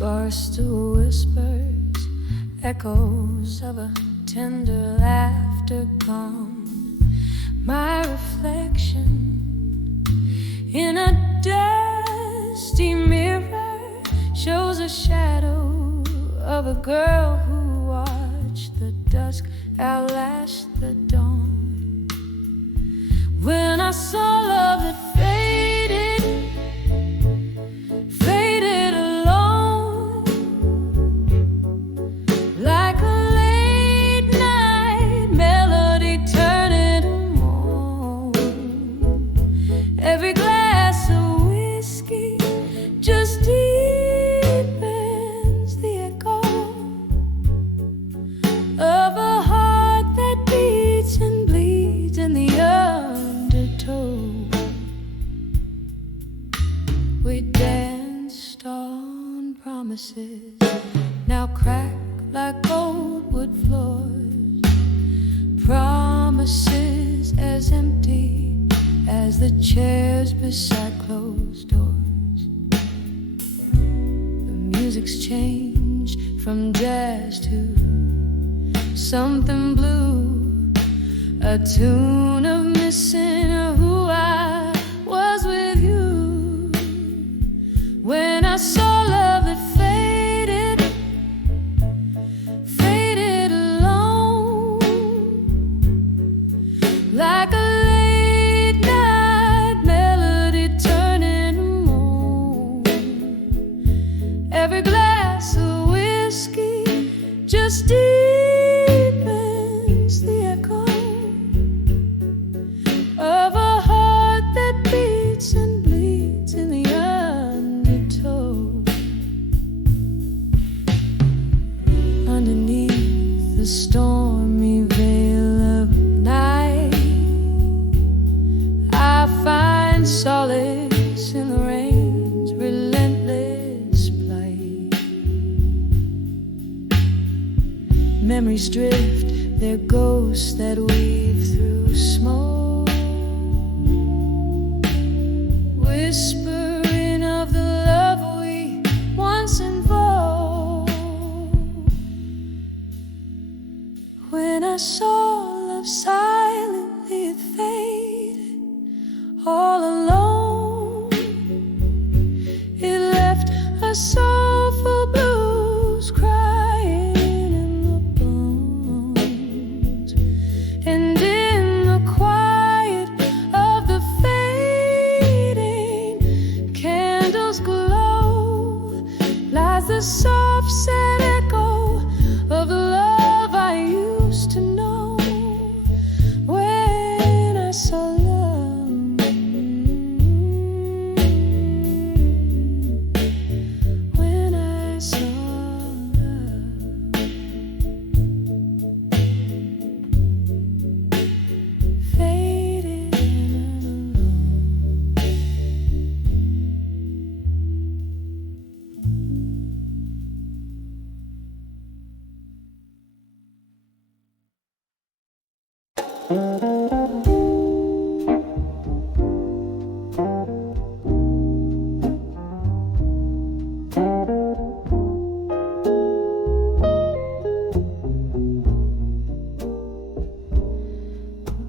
Forest to whispers, echoes of a tender laughter come. My reflection in a dusty mirror shows a shadow of a girl who watched the dusk outlast the dawn. When I saw love that faded alone, like a late night melody turning to moan. Every glass of whiskey just deepens the echo of a heart that beats and bleeds in the undertow. We danced on promises, now crack like old wood floors. Promises as empty as the chairs beside closed doors. The music's changed from jazz to something blue, a tune of missing who I was with you. When I saw love that faded alone, like a late night melody turning to moan. Every glass of whiskey just deepens the echo of a heart that beats and bleeds in the undertow. Underneath the stormy veil of night, I find solace in the rain's relentless plight. Memories drift, they're ghosts that weave through smoke, whispering of the love we once invoked. When I saw love silently, it faded all alone. It left a soulful blues crying in the bones. And in the quiet of the fading candles glow lies the soft sad echo of the love I used to know. When I saw love, when I saw love, faded and alone.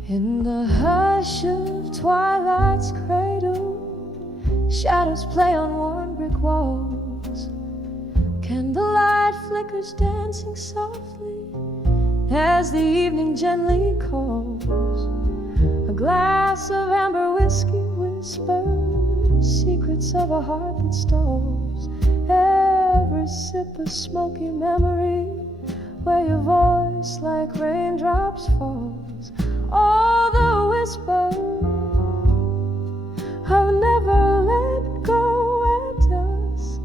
In the hush of twilight's cradle, shadows play on worn brick walls. Candlelight flickers dancing softly as the evening gently calls. A glass of amber whiskey whispers secrets of a heart that stalls. Every sip a smoky memory where your voice like raindrops falls. All the whispers I've never let go at dusk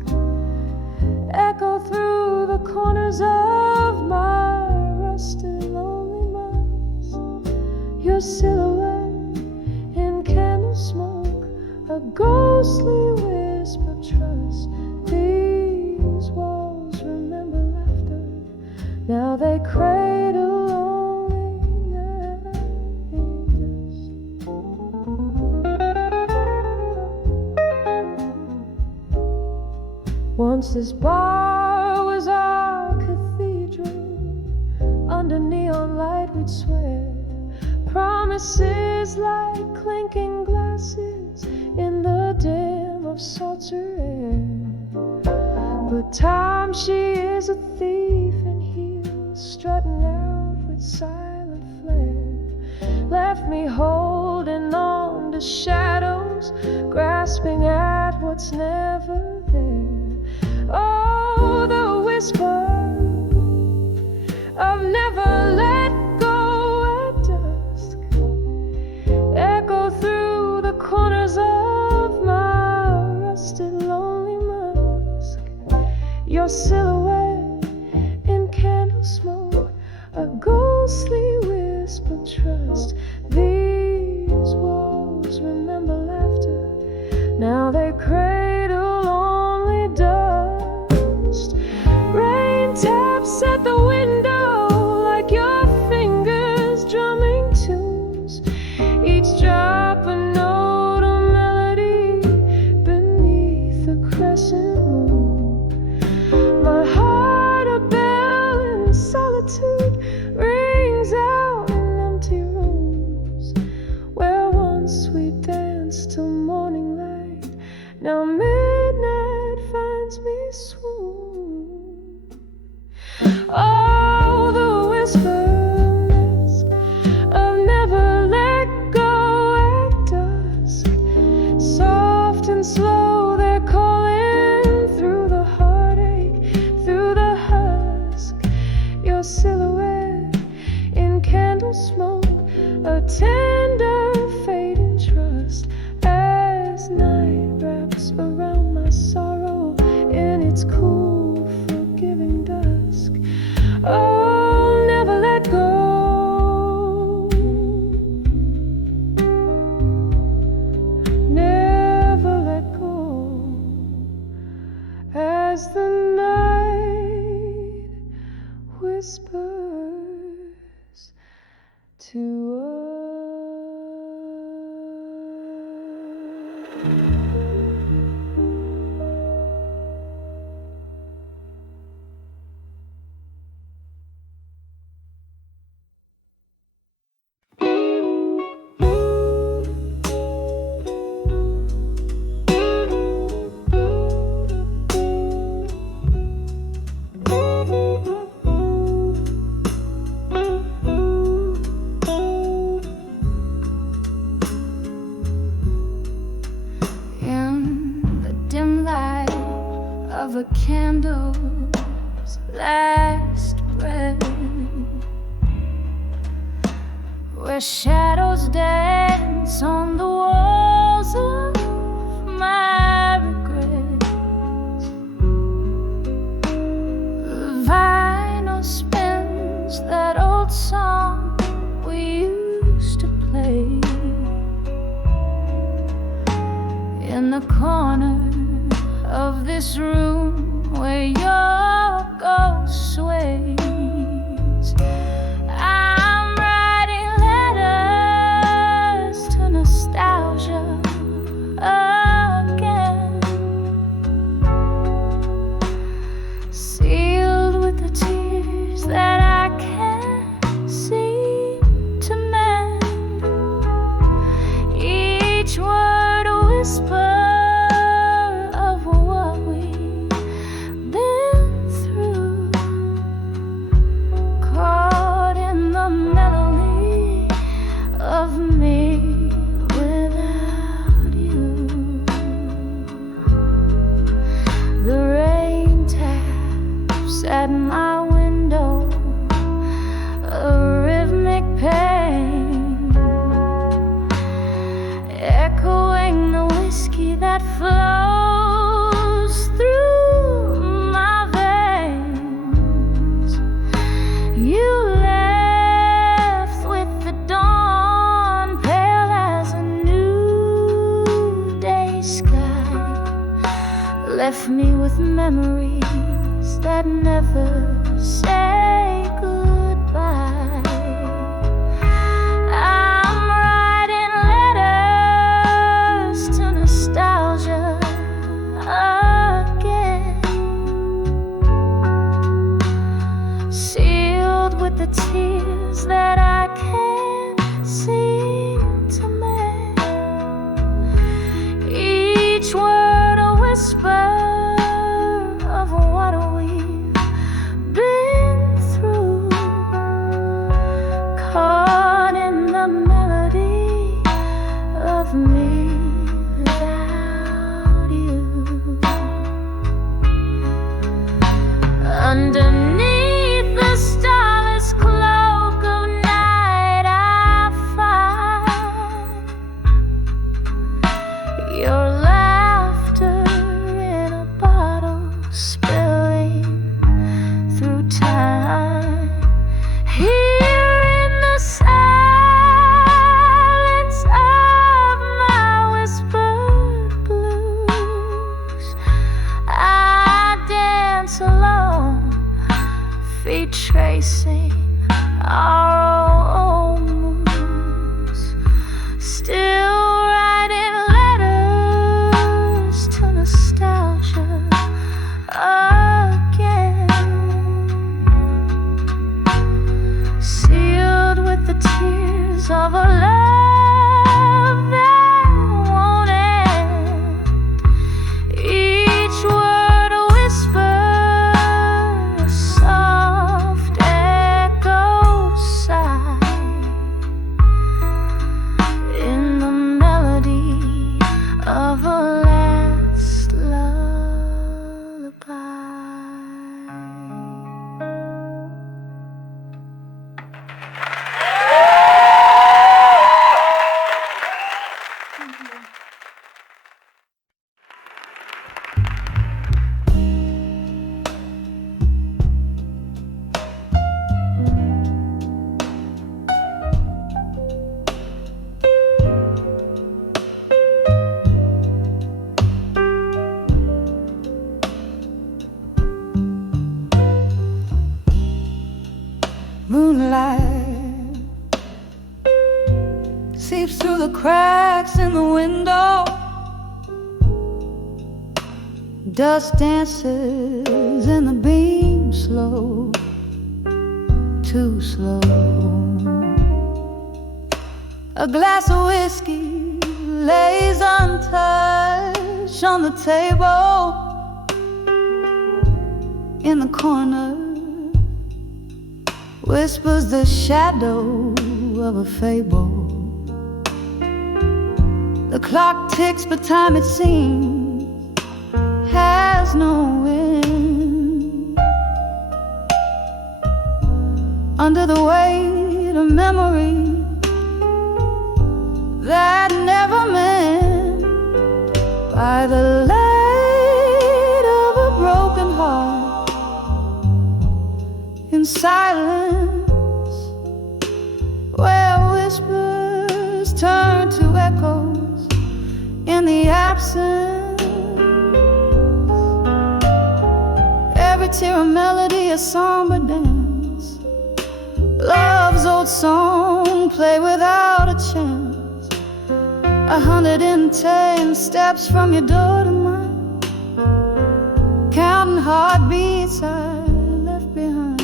echo through the corners of my rusted lonely mask. Your silhouette in candle smoke, a ghostly whisper of trust. These walls remember laughter, now they cradle once this bar was our cathedral. Under neon light we'd swear promises like clinking glasses in the dim of seltzer air. But time, she is a thief in heels, strutting out with silent flair. Left me holding on to shadows, grasping at what's never there. Oh, the whisper of never let go at dusk echo through the corners of my rusted lonely musk. Your silhouette in candle smoke, a ghostly wisp of trust. These walls remember laughter, now they cradle only dust. Rain taps at the window like your fingers drumming tunes, each drop a note, a melody beneath a crescent moon. My heart, a bell in solitude, rings out in empty rooms where once we danced till morning light. Now midnight finds me swoon. Oh, the whispers of never let go at dusk, soft and slow they're calling through the heartache, through the husk. Your silhouette in candle smoke, a tender fading trust, as night wraps around my sorrow in its cool, forgiving dusk. Oh, never let go, never let go, as the night whispers to us. In the dim light of a candle's last breath, where shadows dance on the walls of my regrets, the vinyl spins that old song we used to play. In the corner of this room where your ghost sways, I'm writing letters to nostalgia again, sealed with the tears that I can't seem to mend. Each word a whisper of what we've been through, caught in the melody of me without you. The rain taps at my window, a rhythmic pain, echoing the whiskey that flows through my veins. You left with the dawn, pale as a new day sky, left me with memories that never say goodbye. I'm writing letters to nostalgia again, Underneath the starless cloak of night, I find your laughter in a bottle, spilling through time. Here in the silence of my whispered blues, I dance alone, feet tracing our own moves, still writing letters to nostalgia again, sealed with the tears of a love that won't end. Each word a whisper, a soft echo sigh in the melody of a last lullaby. Moonlight seeps through the cracks in the window. Dust dances in the beam, slow, too slow. A glass of whiskey lays untouched on the table. In the corner whispers the shadow of a fable. The clock ticks, but time, it seems, has no end. Under the weight of memory that never meant, by the light of a broken heart, in silence, where whispers turn to echoes in the absence. Every tear a melody, a somber dance. Love's old song, play without a chance. 110 steps from your door to mine, counting heartbeats I left behind.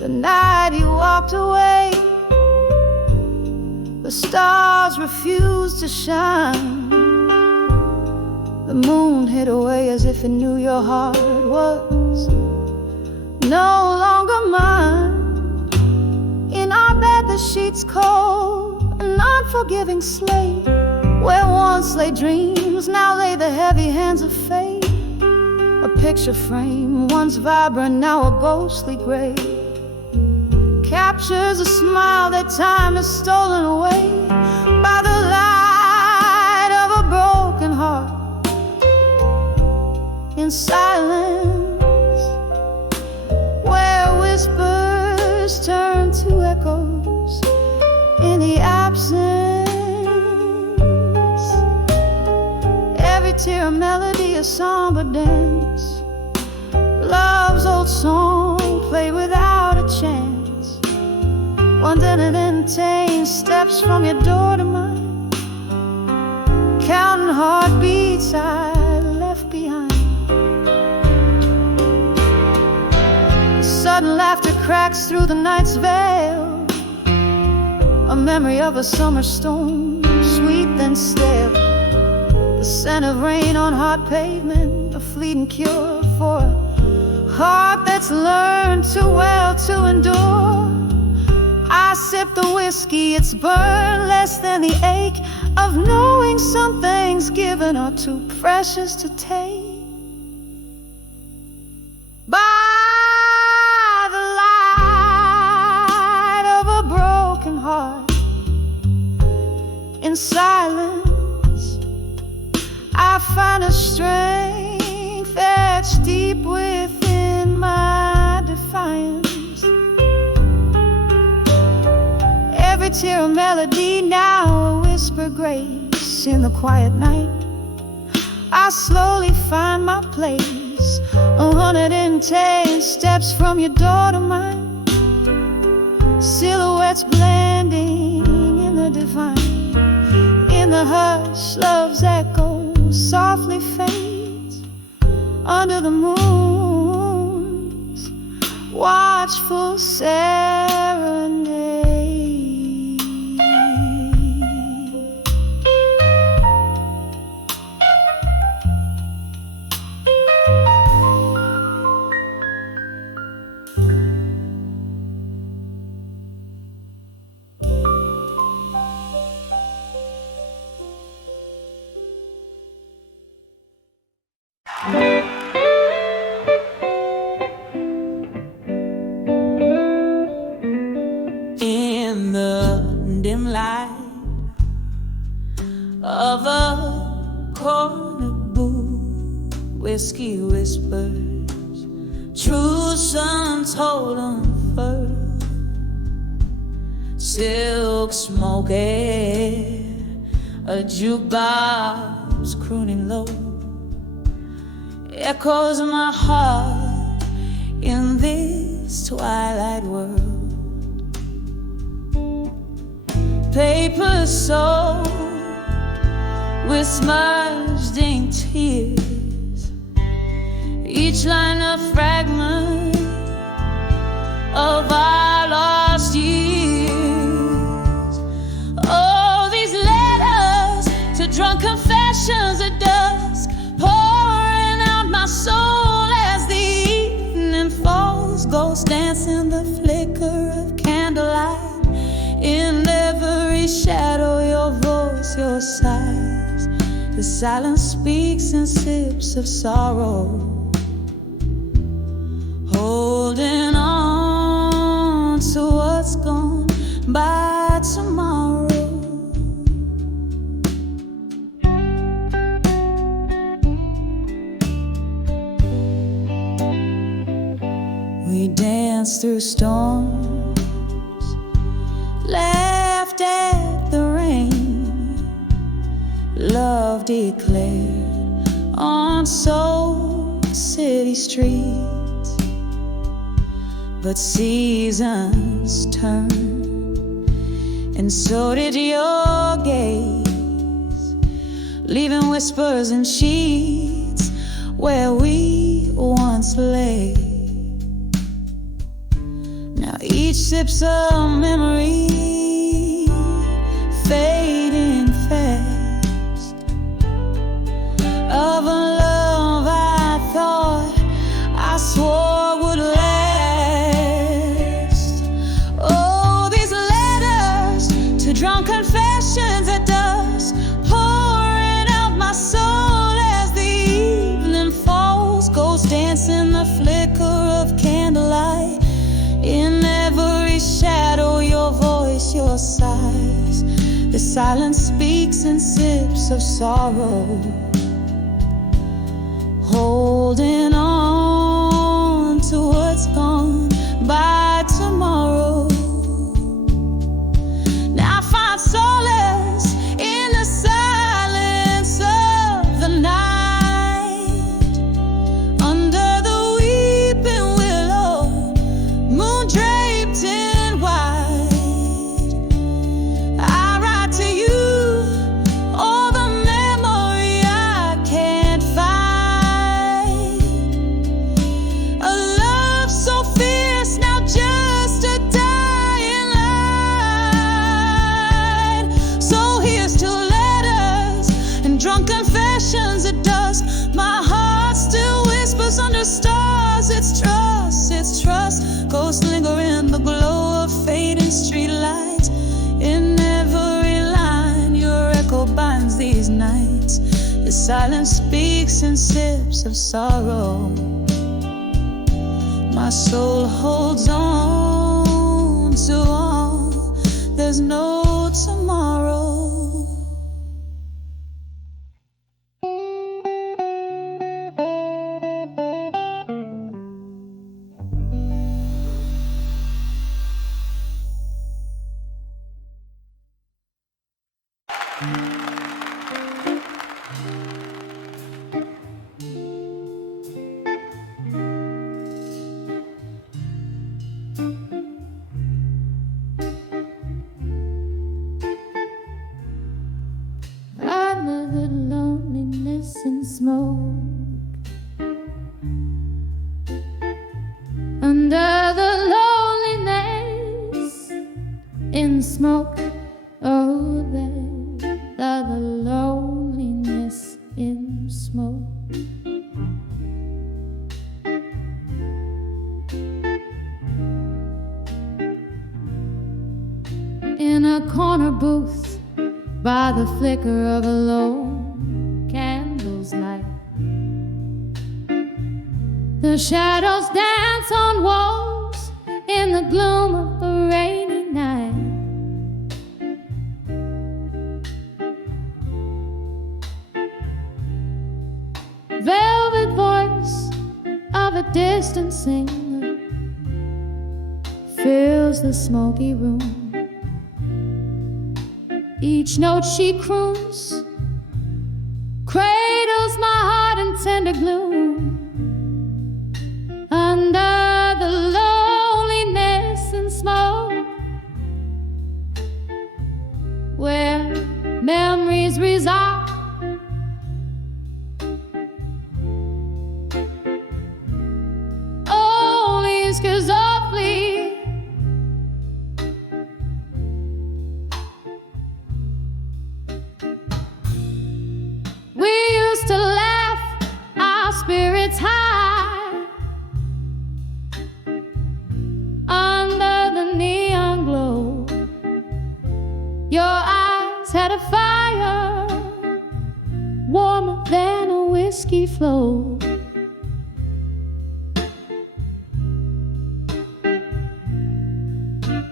The night you walked away, the stars refused to shine. The moon hid away as if it knew your heart was no longer mine. In our bed the sheets cold, an unforgiving slate, where once lay dreams, now lay the heavy hands of fate. A picture frame, once vibrant, now a ghostly gray, captures a smile that time has stolen away. By the light of a broken heart, in silence, where whispers turn to echoes in the absence. Every tear a melody, a somber dance. Love's old song, played without a chance. 110 steps from your door to mine, counting heartbeats I left behind. A sudden laughter cracks through the night's veil, a memory of a summer storm, sweet then stale. The scent of rain on hot pavement, a fleeting cure for a heart that's learned too well to endure. I sip the whiskey, it's burned less than the ache of knowing some things given are too precious to take. By the light of a broken heart, in silence, I find a strength that's deep within my defiance. Every tear a melody, now a whisper grace. In the quiet night, I slowly find my place, 110 steps from your door to mine. Silhouettes blending in the divine. In the hush, love's echo softly fades under the moon's watchful serenade. In the dim light of a corner booth, whiskey whispers, truths untold unfurled, silk smoky, a jukebox crooning low, echoes of my heart in this twilight world. Paper soaked with smudged ink tears, each line a fragment of our lost years. Oh, these letters to drunk confessions at dusk, pouring out my soul as the evening falls. Ghosts dance in the flicker of candlelight. In every shadow, your voice, your sighs. The silence speaks in sips of sorrow, holding on to what's gone by tomorrow. We dance through storms, laughed at the rain, love declared on Soul City streets. But seasons turned, and so did your gaze, leaving whispers in sheets where we once lay. Now each sip's a memory, fading fast, of a love I thought I swore would last. Oh, these letters to drunk confessions at dusk, pouring out my soul as the evening falls. Ghosts dance in the flicker of candlelight. In every shadow, your voice, your sighs. The silence speaks in sips of sorrow, holding on to what's gone by tomorrow. Now I find solace in the silence of the night, under the weeping willow, moon draped in white. I write to you all the memory I can't find. secrets. Your silence speaks in sips of sorrow. My soul holds on to all. There's no tomorrow. Under the loneliness and smoke, under the loneliness in smoke, oh, there, the loneliness in smoke. In a corner booth by the flicker of a lone candle's light, the shadows dance on walls in the gloom of a rainy night. Velvet voice of a distant singer fills the smoky room. Each note she croons cradles my heart in tender gloom. Under the loneliness and smoke, where memories reside, only schizophrenia. We used to laugh our spirits high under the neon glow. Your eyes had a fire warmer than a whiskey flow.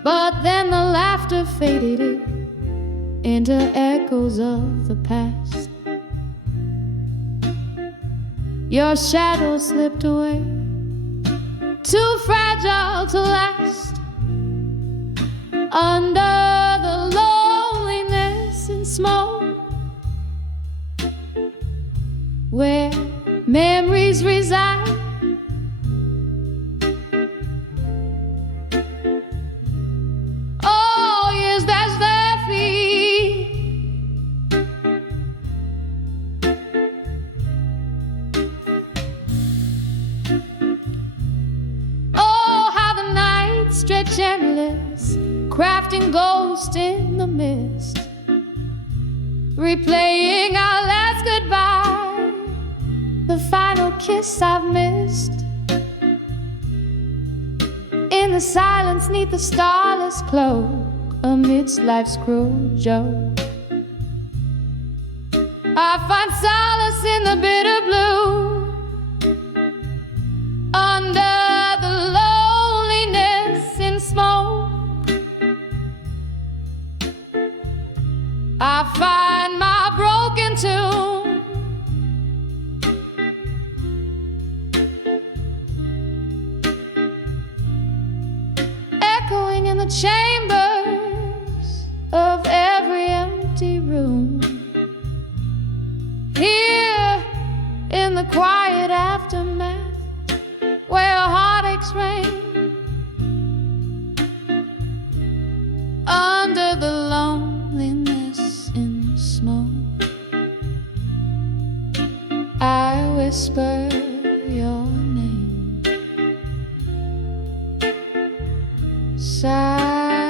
But then the laughter faded into echoes of the past. Your shadow slipped away, too fragile to last. Under the loneliness and smoke, where memories reside, oh yes, that's their feet. Oh, how the nights stretch endless, crafting ghosts in the mist, replaying our last goodbye, the final kiss I've missed. In the silence neath the starless cloak, amidst life's cruel joke, I find solace in the bitter blue. Under the loneliness in smoke, I find my broken tune. Echoing in the chambers of every empty room. Here in the quiet aftermath, where heartaches reign, under the loneliness in smoke, I whisper your name. Silence.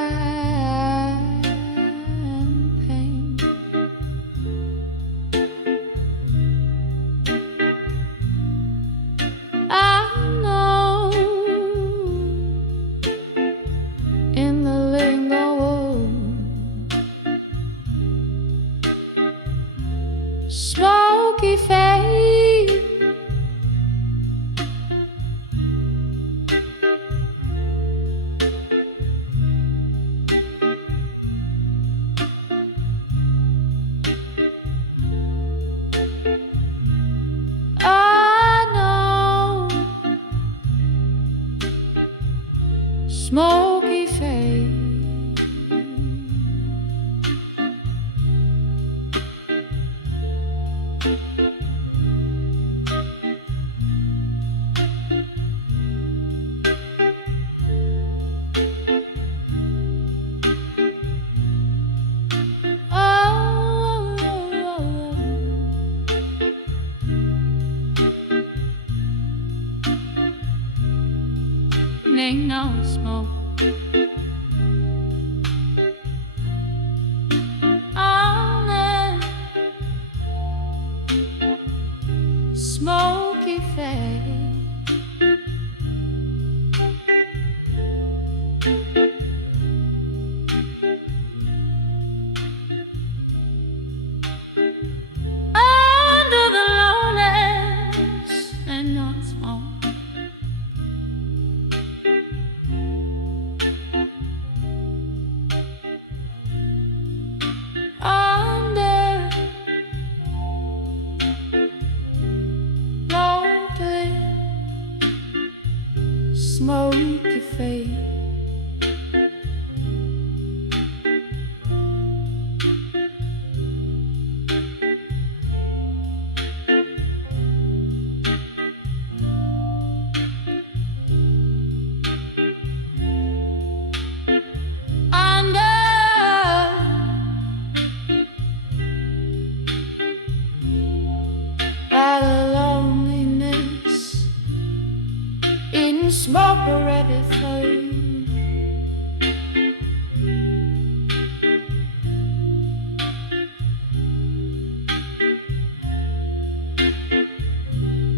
smoky face. I know smoky face. Ain't no smoke on it, smoky face. Under the loneliness ain't no smoke. Smoky face. Smoke or everything.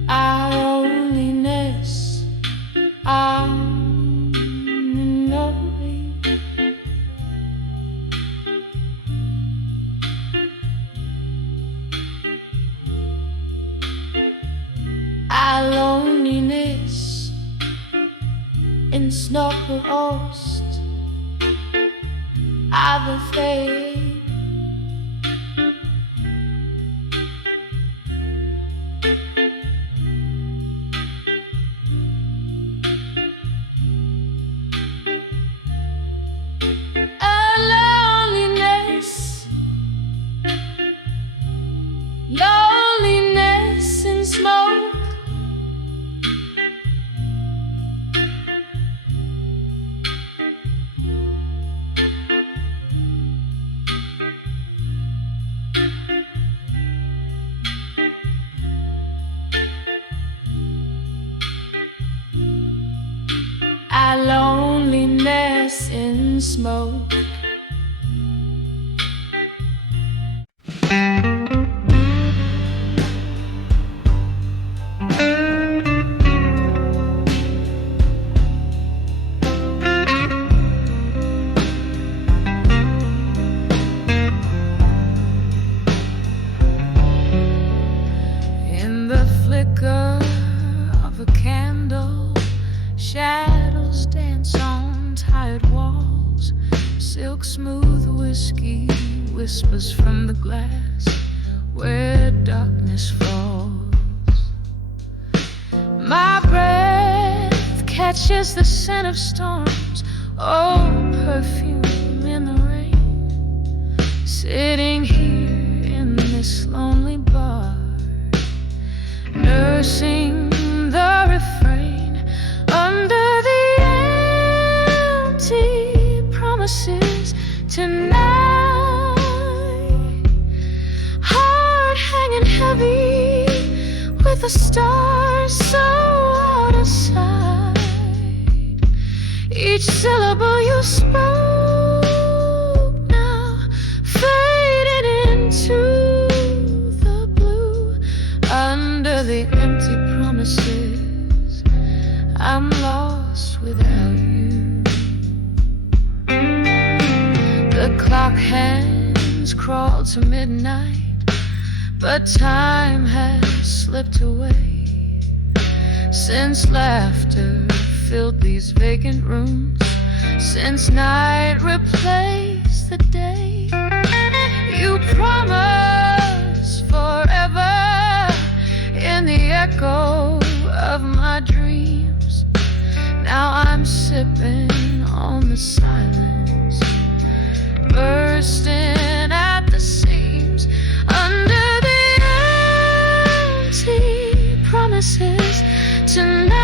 Our loneliness, I'm lonely. Our loneliness in snorkel ost av en fej. Our loneliness, loneliness in smoke. Our loneliness in smoke. In the flicker of a candle, shadows dance on tired walls. Silk smooth whiskey whispers from the glass where darkness falls. My breath catches the scent of storms, oh, perfume in the rain. Sitting here in this lonely bar, nursing the refrain under the empty promises tonight. Heart hanging heavy with the stars so out of sight. Each syllable you spoke now faded into the blue. Under the empty promises, I'm lost without you. The clock hands crawl to midnight. but time has slipped away since laughter filled these vacant rooms, since night replaced the day. You promised forever in the echo of my dreams. Now I'm sipping on the silence, bursting at the seams under the empty promises tonight.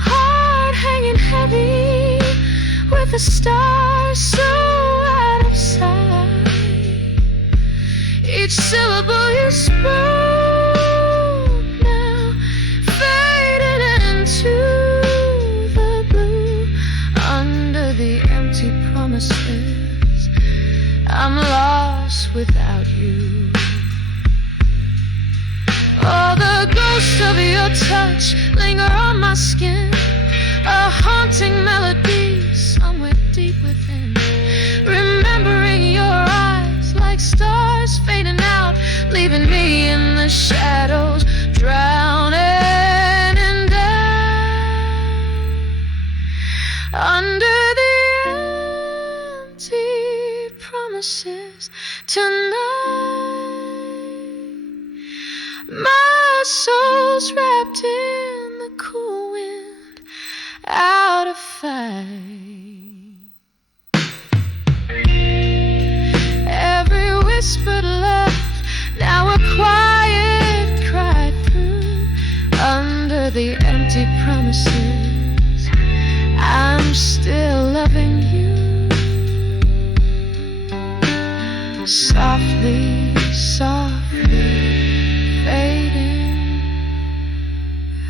Heart hanging heavy with the stars so out of sight. Each syllable you spoke now faded into the blue. Under the empty promises, I'm lost without you. Oh, the ghost of your touch linger on my skin, a haunting melody somewhere deep within. Remembering your eyes like stars fading out, leaving me in the shadows, drowning in doubt. Under the empty promises tonight, my soul's wrapped in the cool wind, out of fight. Every whispered love, now a quiet cry through. Under the empty promises, I'm still loving you. Softly, softly fading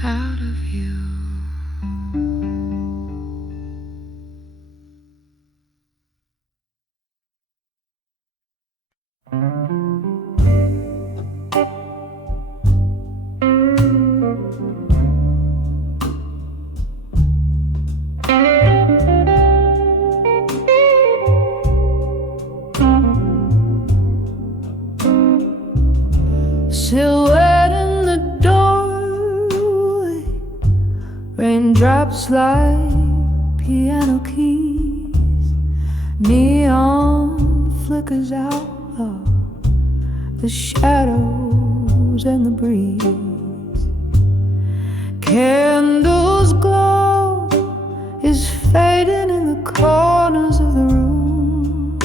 out of you. Silhouette in the doorway, raindrops like piano keys, neon flickers out of the shadows and the breeze. Candles glow is fading in the corners of the room.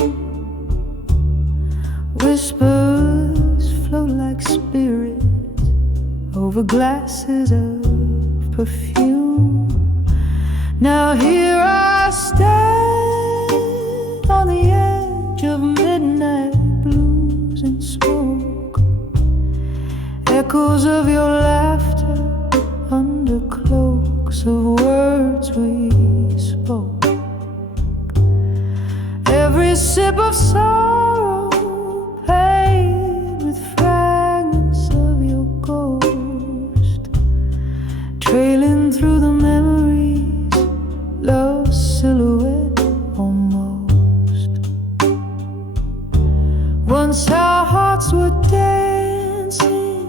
Whispers float like spirits over glasses of perfume. Now here I stand on the edge of midnight blues and smoke, echoes of your laughter under cloaks of words we spoke. Every sip of sorrow paid with fragments of your ghost, trailing through the memories, love's silhouette almost. Once our hearts were dancing,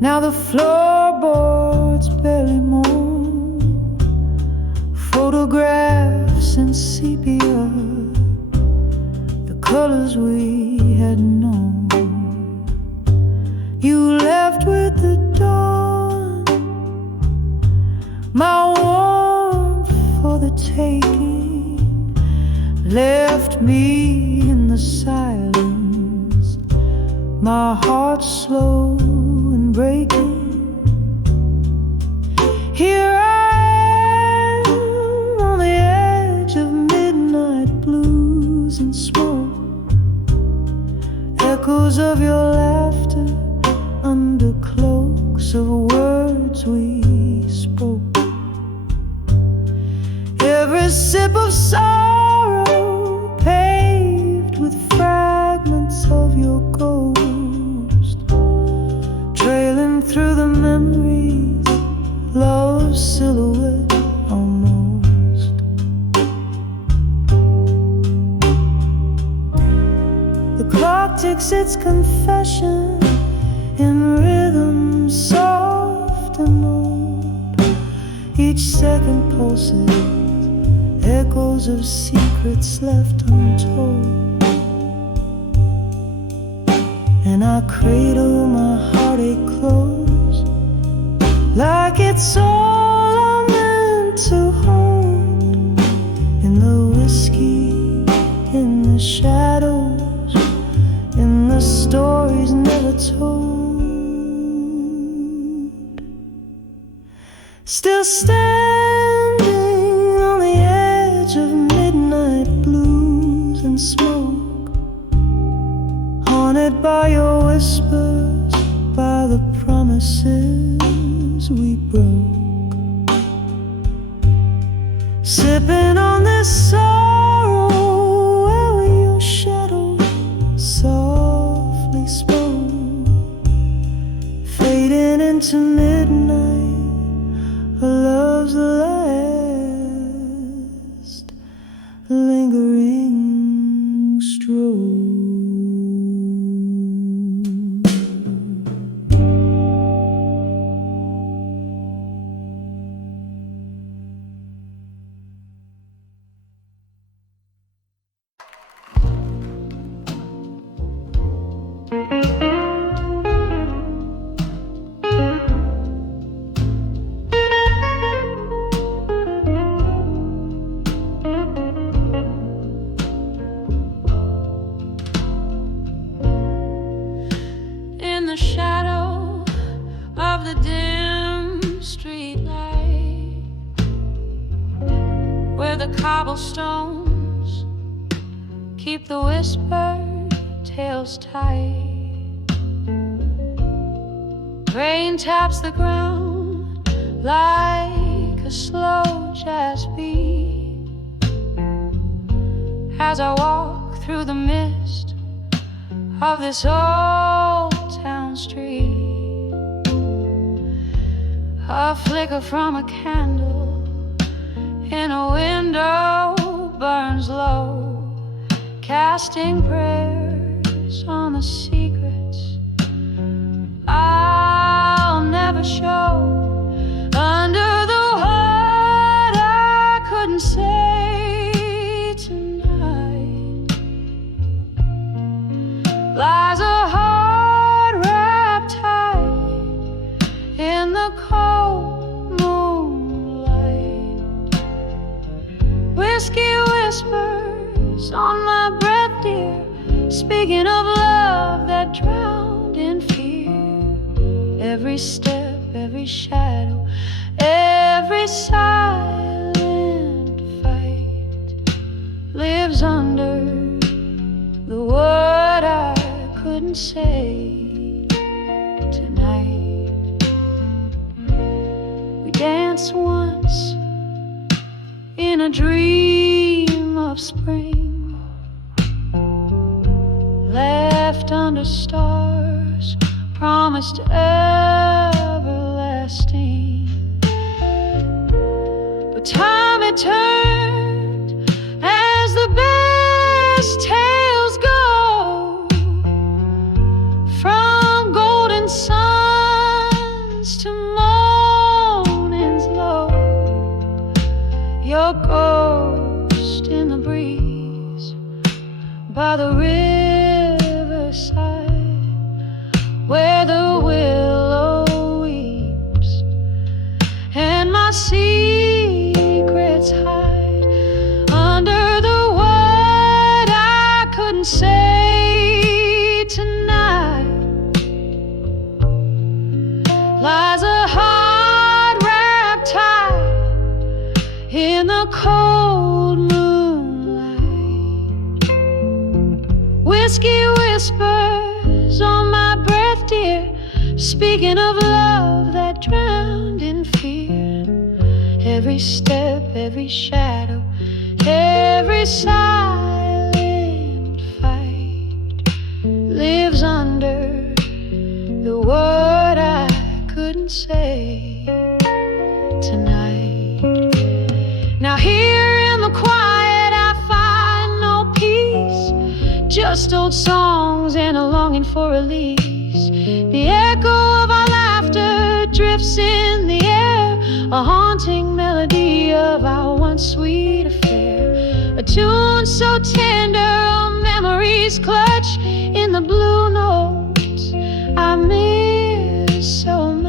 now the floorboards barely moan. Photographs in sepia, the colors we had known. You left with the dawn, my warmth for the taking, left me in the silence, my heart slow and breaking. Here I am on the edge of midnight blues and smoke, echoes of your laughter under cloaks of words we spoke. Every sip of sorrow paved with fragments of your ghost, trailing through the memories, love's silhouette almost. The clock ticks its confession in rhythm soft and old. Each second pulses echoes of secrets left untold. And I cradle my heartache close, like it's all I'm meant to hold. In the whiskey, in the shadows, in the stories never told. Still standing on the edge of midnight blues and smoke, haunted by your whispers, by the promises we broke. Sipping on this sorrow, where your shadow softly spoke, fading into midnight, a love's last lingering stroke. In the shadow of the dim street light, where the cobblestones keep the whispered tales tight, rain taps the ground like a slow jazz beat as I walk through the mist of this old town street. A flicker from a candle in a window burns low, casting prayers on the secrets I'll never show. Under the what I couldn't say tonight lies a heart wrapped tight in the cold moonlight. Whiskey whispers on my breath, dear, speaking of love that drowned in fear. Every step, every shadow, every silent fight lives under the word I couldn't say tonight. We danced once in a dream of spring, left under stars, promised everlasting. But time it turned as the best tales go, from golden suns to mornings low. Your ghost in the breeze by the riverside, where the willow weeps and my secrets hide under the word I couldn't say tonight lies a heart wrapped tight in the cold moonlight. Whiskey whispers on my breath, dear, speaking of love that drowned in fear. Every step, every shadow, every silent fight lives under the word I couldn't say tonight. Now here in the quiet I find no peace just old songs and a longing for release. The echo of our laughter drifts in the air, a haunting melody of our once sweet affair. A tune so tender, our memories clutch in the blue notes I miss so much.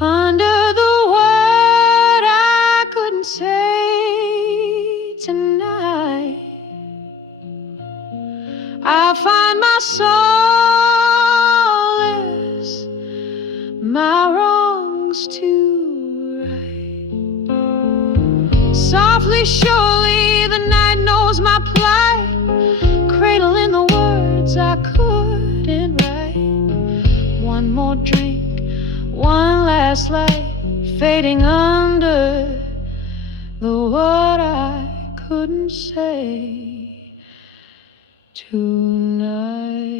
Under the word I couldn't say tonight, I find my solace, my wrongs to right. Softly, surely, the night knows my plight, cradling the words I couldn't write. One more drink, one last light, fading under the what I couldn't say tonight.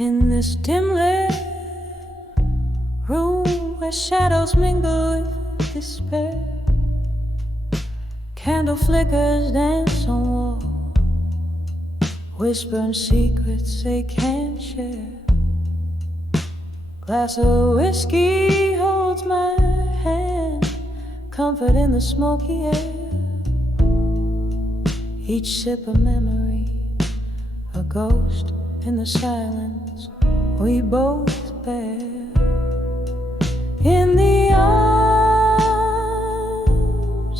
In this dim lit room where shadows mingle with despair, candle flickers dance on wall, whispering secrets they can't share. Glass of whiskey holds my hand, comfort in the smoky air. Each sip a memory, a ghost in the silence we both bear. In the arms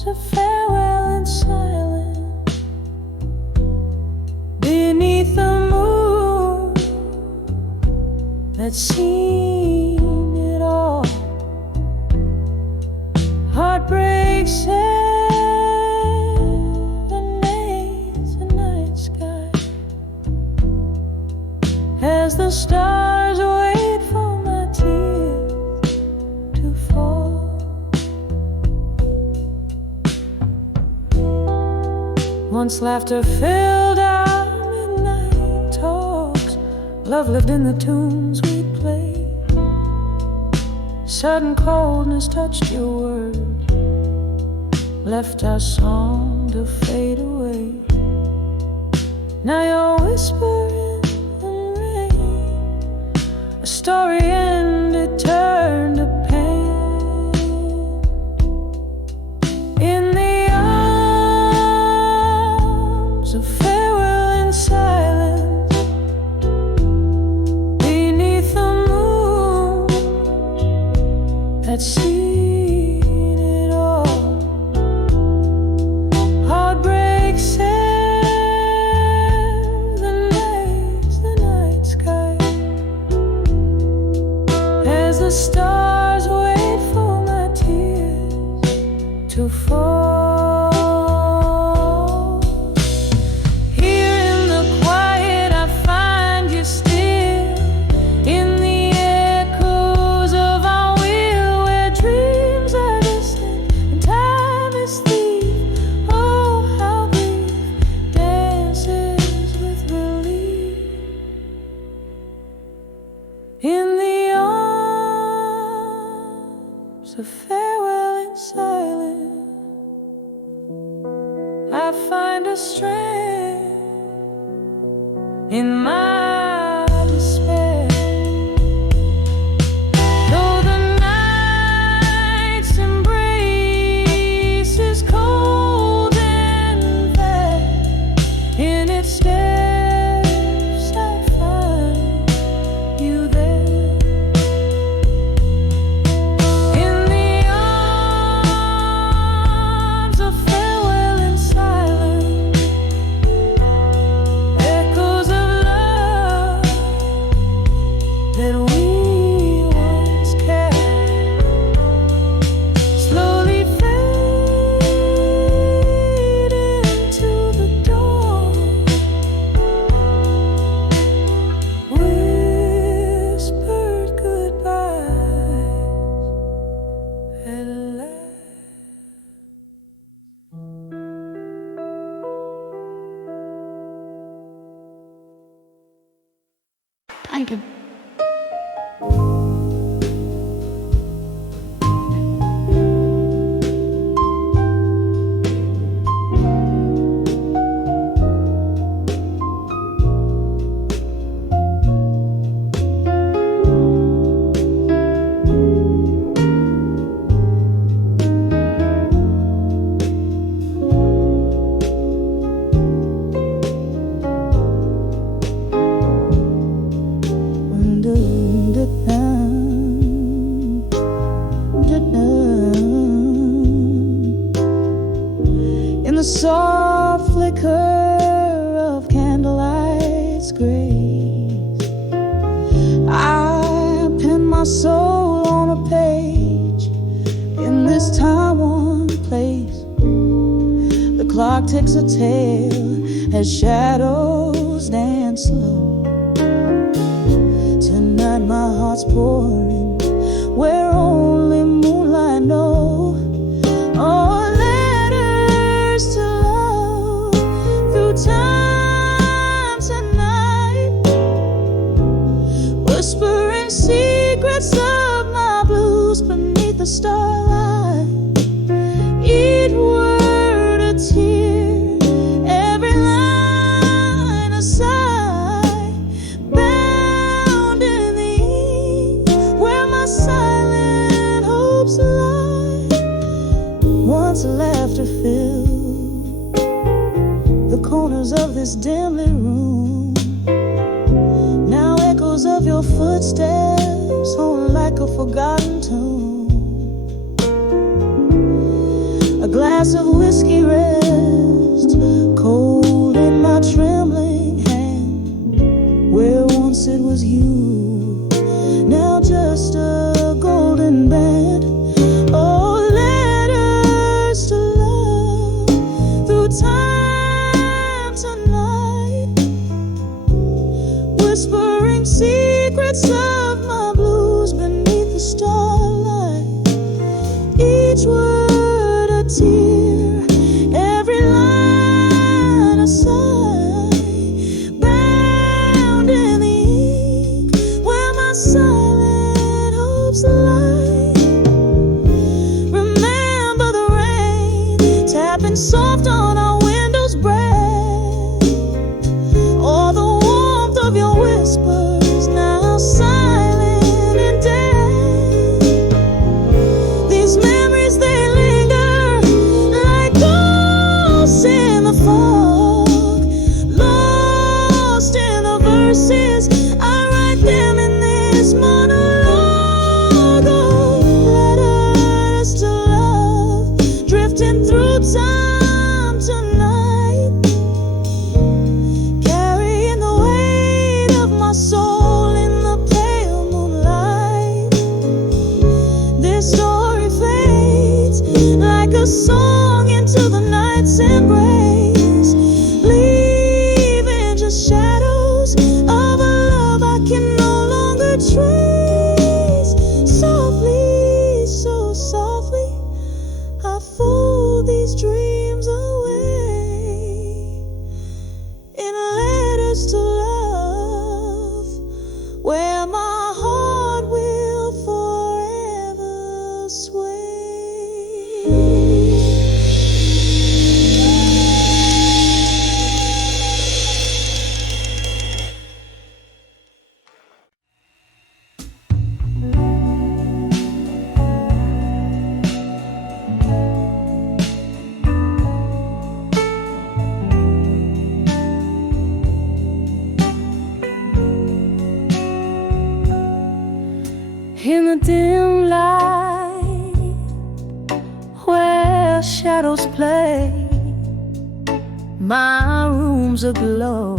of farewell and silence, beneath the moon that's seen it all, heartbreak serenades the night sky as the stars wait for my tears to fall. Once laughter filled our midnight talks, love lived in the tunes we played. Sudden coldness touched your words, left our song to fade away. Now you're whispering a story ended, turned to pain. In the arms of farewell and silence, beneath the moon that's seen it all, heartbreak serenades the night sky as the stars wait for my tears to fall. Here in the quiet I find you still, in the echoes of our will, where dreams are distant and time is thief. Oh, how grief dances with relief. In the arms of farewell and silence, I find a strength in my despair. Though the night's embrace is cold and vast, in its steps I find you there. In the arms of farewell and silence, echoes of love soft flicker of candlelight's grace. I pen my soul on a page in this time-worn place. The clock takes a tale as shadows dance slow. Tonight my heart's pouring where only moonlight knows. Oh, letters to love through time tonight, whispering secrets of my blues beneath the starlight. Each word a tear, every line a sigh, bound in the ink where my silent hopes lie. Once laughter filled the corners of this dimly room. Now echoes of your footsteps haunt like a forgotten tune. A glass of whiskey rests cold in my trembling hand, where once it was you, now just a golden band. Oh, letters to love through time tonight, whispering secrets of my blues beneath the starlight. Each word a tear, every line a sigh, bound in the ink where my silent hopes lie. Remember the rain tapping soft on our windows breath, or the warmth of your whispers now silent and dead. These memories, they linger like ghosts in the fog, lost in the verses I write them in this monologue. Oh, letters to love drifting through time tonight, carrying the weight of my soul in the pale moonlight. This story fades like a song into the night's embrace, leaving just shadows of a love I can no longer trace. Softly, so softly, I fold these dreams away in letters to love, where my heart will forever sway. In the dim light where shadows play, my room's aglow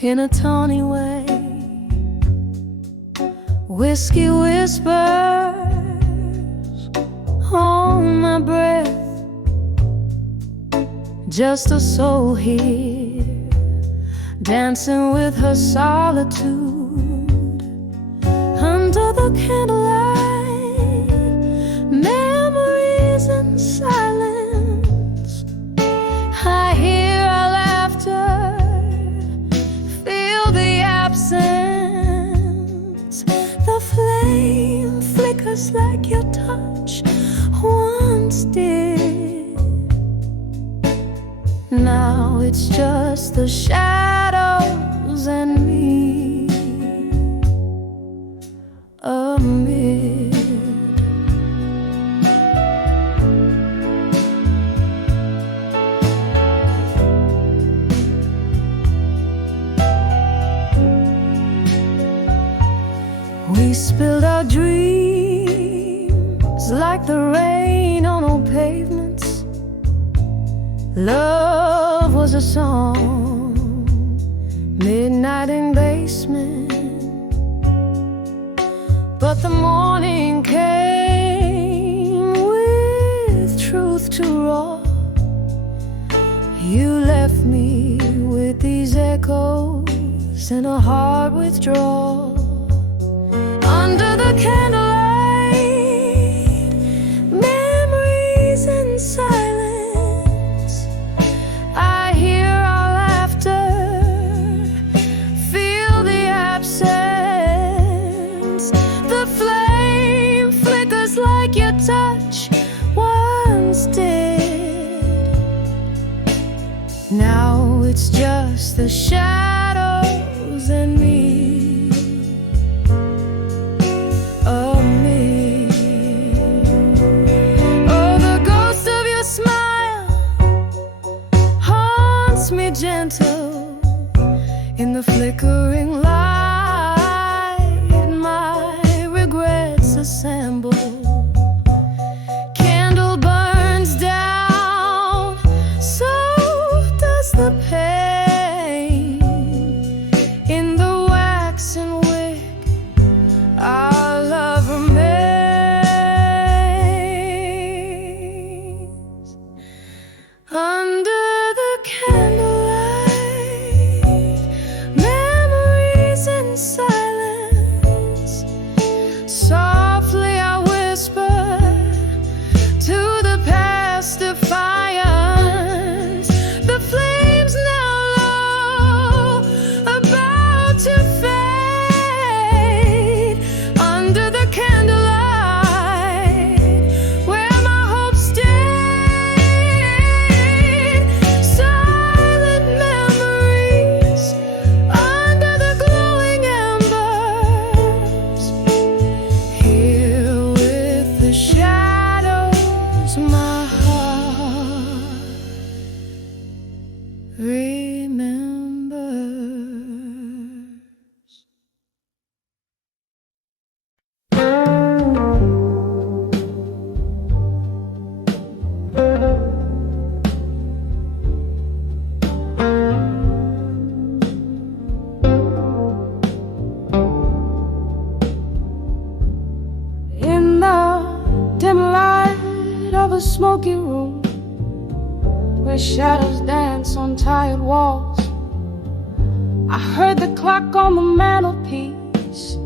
in a tawny way. Whiskey whispers on my breath, just a soul here dancing with her solitude. Under the candlelight, memories in silence. I hear our laughter, feel the absence. The flame flickers like your touch once did. Now it's just the shadows and me amid. We spilled our dreams like the rain on old pavements, Love was a song, midnight in basement, but the morning came with truth to roar. You left me with these echoes and a heart withdrawal. Under the candlelight, memories in silence, I hear our laughter, feel the absence. The flame flickers like your touch once did. Now it's just the shadows and me. Gentle in the flickering light, my regrets assemble. Candle burns down, so does the pain. In the waxen wick, our love remains. Under the candle silence, softly I whisper to the past defiance. The flames now low, about to fade. Under the candlelight, where my hopes stayed. Silent memories under the glowing embers. Here with the shadows, my heart remembers. In the dim light of a smoky room, where shadows dance on tired walls, I heard the clock on the mantelpiece,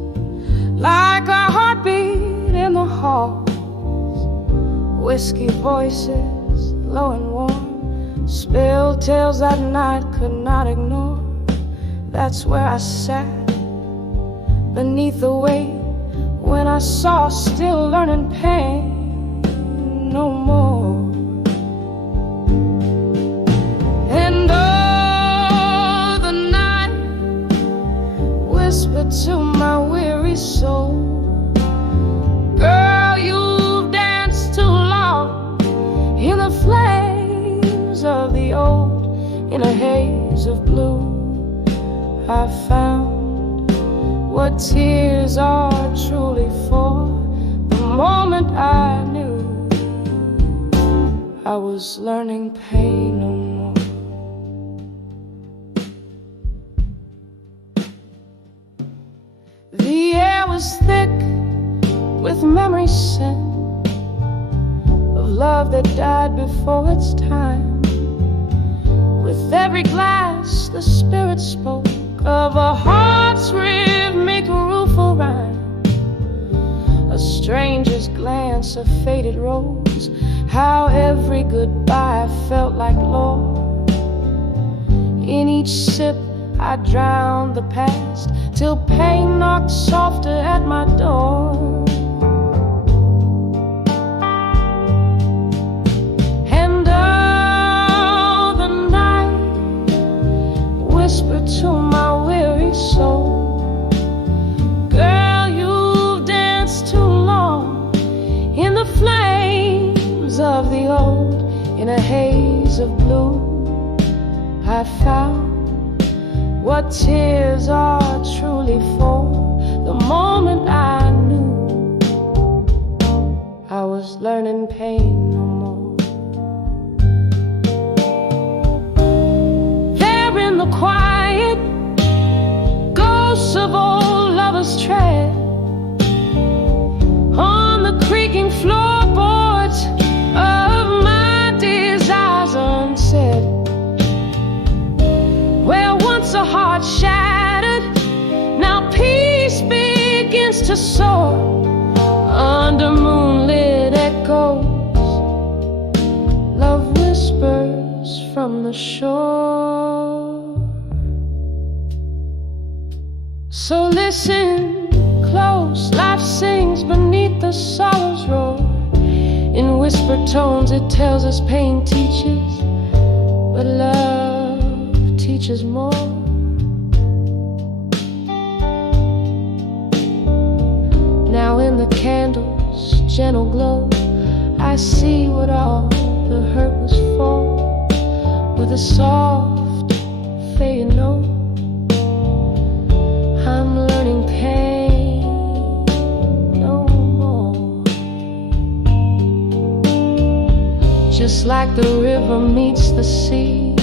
like a heartbeat in the halls. Whiskey voices, low and warm, spilled tales that night could not ignore. That's where I sat, beneath the weight, when I saw still learning pain no more. And all the night whispered to my weary soul, girl, you've danced too long in the flames of the old. In a haze of blue, I found what tears are truly for. The moment I knew I was learning pain no more. The air was thick with memory scent of love that died before its time. With every glass the spirit spoke of a heart's rhythmic rueful rhyme. A stranger's glance, a faded rose, how every goodbye felt like lore. In each sip I drowned the past, till pain knocked softer at my door. And all the night whispered to my weary soul, girl, you've danced too long in the flames of the old. In a haze of blue, I found what tears are truly for. The moment I knew I was learning pain no more. of old lovers tread on the creaking floorboards of my desires unsaid. Where once a heart shattered, now peace begins to soar under moonlit echoes. Love whispers from the shore. So listen close, life sings beneath the sorrow's roar. In whispered tones it tells us pain teaches, but love teaches more. Now in the candle's gentle glow, I see what all the hurt was for. With a soft fading note, I'm learning pain no more. Just like the river meets the sea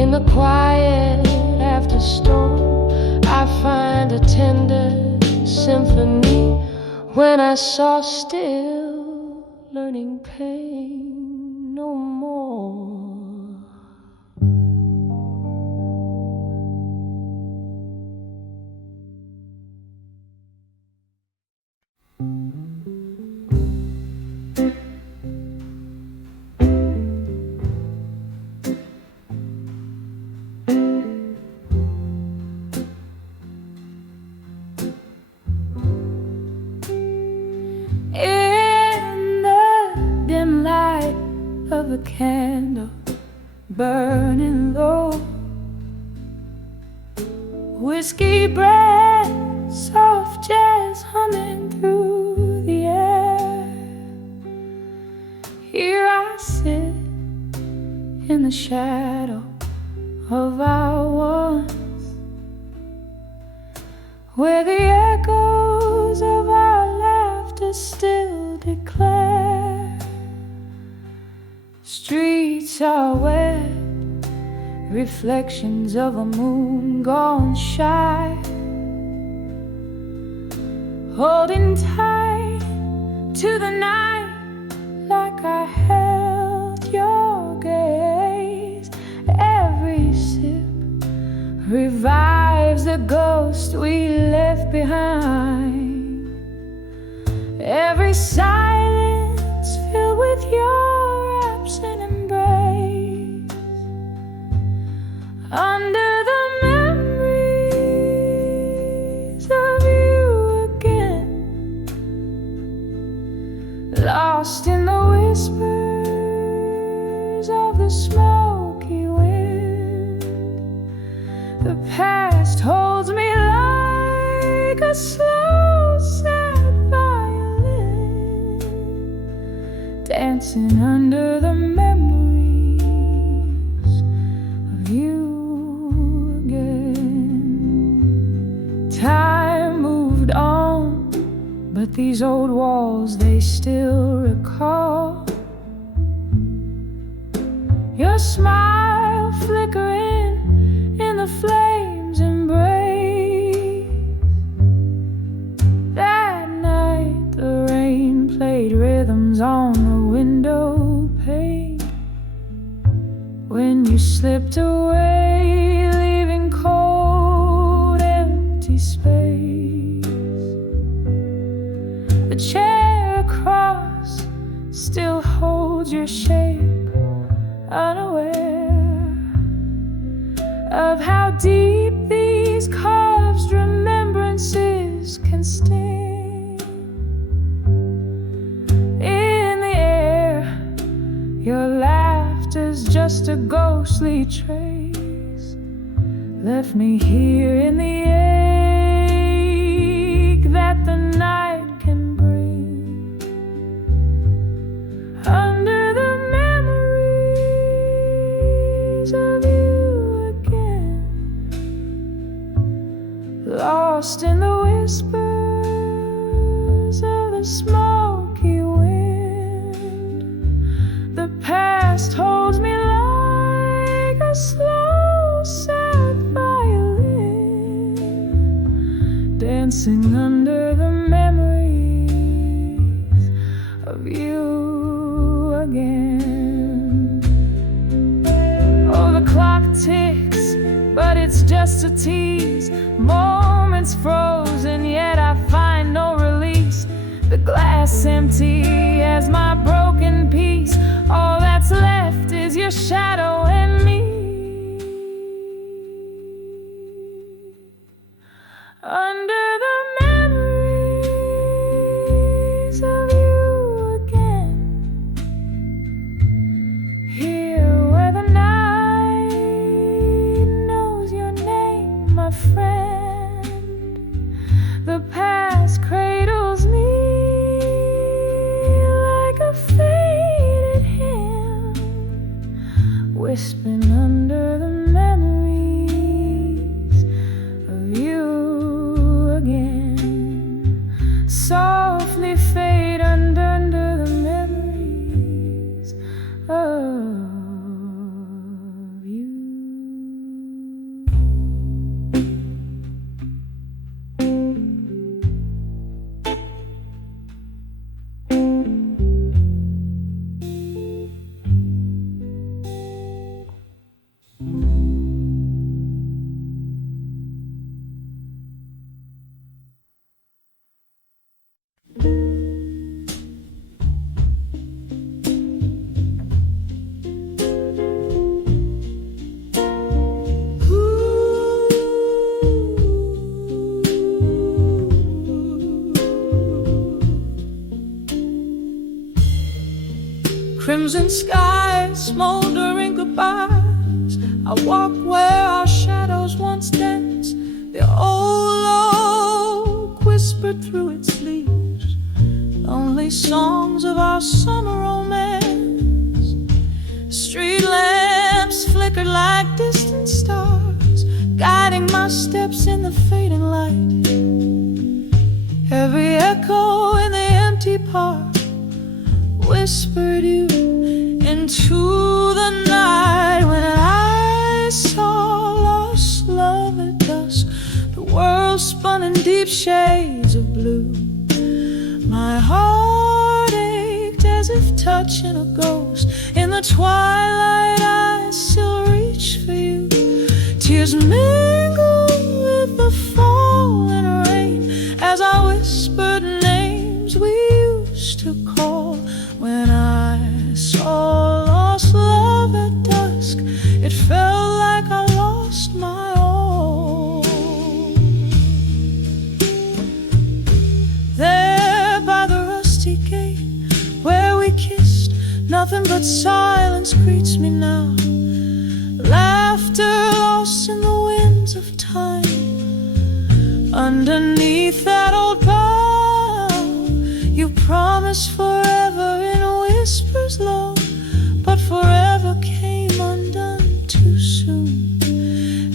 in the quiet after storm, I find a tender symphony when I saw still, learning pain no more. Of a candle burning low, whiskey breath, soft jazz humming through the air. Here I sit in the shadow of our once, where the echoes of our laughter still declare. Streets are wet, reflections of a moon gone shy, holding tight to the night like I held your gaze. Every sip revives the ghost we left behind. Every silence filled with your absent embrace. Under the memories of you again, lost in the whispers of the smoky wind. The past holds me like a slow, sad violin, dancing under the memories of you again. Time moved on, but these old walls, they still recall your smile flickering in the flames embrace. That night the rain played rhythms on the window pane. When you slipped away, leaving cold, empty space. The chair across still holds your shape, unaware of how deep these carved remembrances can sting. In the air, your laughter's just a ghostly trace, left me here in the ache that the night can bring. Under the memories of you again, lost in the whispers of the smoky wind. The past holds me like a slow, sad violin, of you again. Oh, the clock ticks, but it's just a tease. Moments frozen, yet I find no release. The glass empty as my broken piece. All that's left is your shadow and me. Under the memories of you again. Here where the night knows your name, my friend. The past cradles me like a faded hymn, whispering under the memories of you again. Softly fade under the memories of you. Crimson skies, smoldering goodbyes. I walk where our shadows once danced. The old oak whispered through its leaves lonely songs of our summer romance. Street lamps flickered like distant stars, guiding my steps in the fading light. Every echo in the empty park whispered you into the night. When I saw lost love at dusk, the world spun in deep shades of blue. My heart ached as if touching a ghost. In the twilight I still reach for you. Tears mingle with the falling rain as I whispered names we used to call. When I saw lost love at dusk, it felt like I lost my all. There by the rusty gate where we kissed, nothing but silence greets me now. Laughter lost in the winds of time. Underneath that old bough, you promised forever in whispers low, but forever came undone too soon.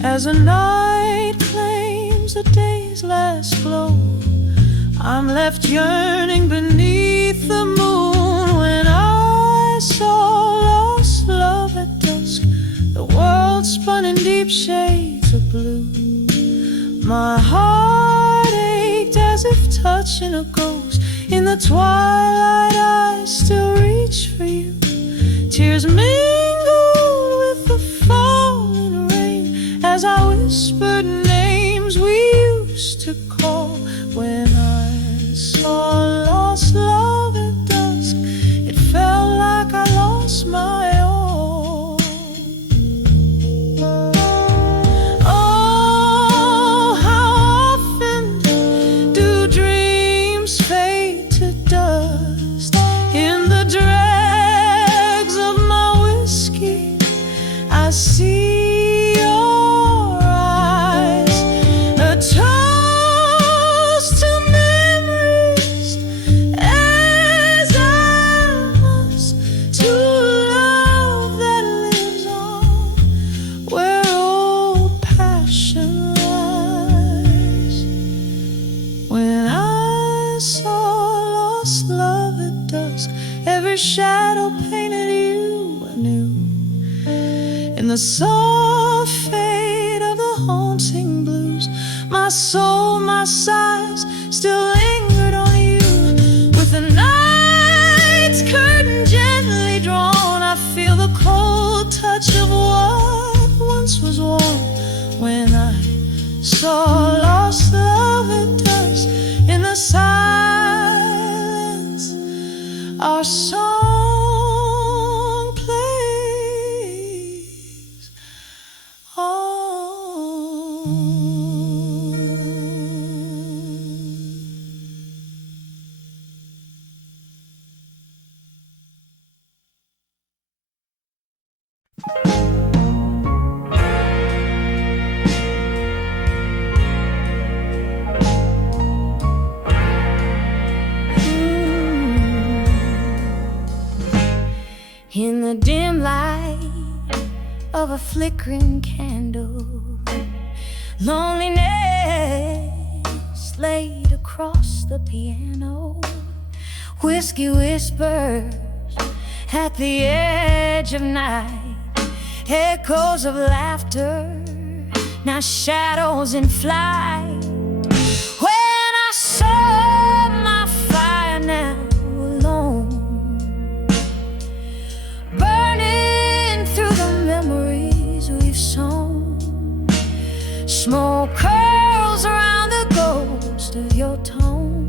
As a night claims a day's last glow, I'm left yearning beneath the moon. When I saw lost love at dusk, the world spun in deep shades of blue. My heart ached as if touching a ghost. In the twilight I still reach for you. Tears mingled with the falling rain as I whispered names we used to call. When I saw lost love at dusk, it felt like I lost my all. Oh, how often do dreams fade to dust? In the dregs of my whiskey, I see your eyes, a toast to memories as I must, to love that lives on where old passion lies. When I saw lost love at dusk, every shadow painted you anew. In the soft fade of the haunting blues, my soul, my sighs still lingered on you. With the night cool touch of what once was warm. When I saw lost love at dusk in the silence, our song plays on. In the dim light of a flickering candle, loneliness laid across the piano. Whiskey whispers at the edge of night, echoes of laughter, now shadows in flight. When I saw my fire now alone, burning through the memories we've sown, smoke curls around the ghost of your tone.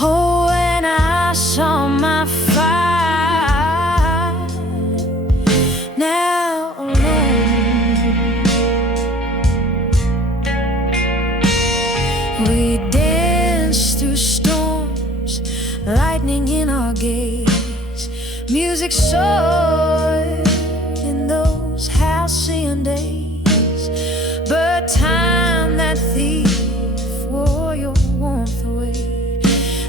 Oh, when I saw my fire now alone, we danced through storms, lightning in our gaze, music soared in those halcyon days. But time, that thief, wore your warmth away,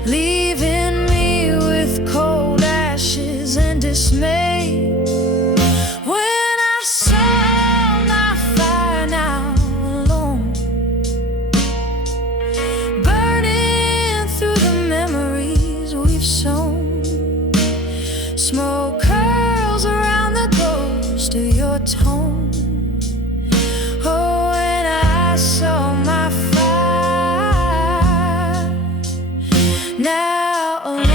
leaving me with cold ashes and dismay. When I saw my fire now alone, burning through the memories we've sown, smoke curls around the ghost of your tone. Oh, when I saw my fire now alone,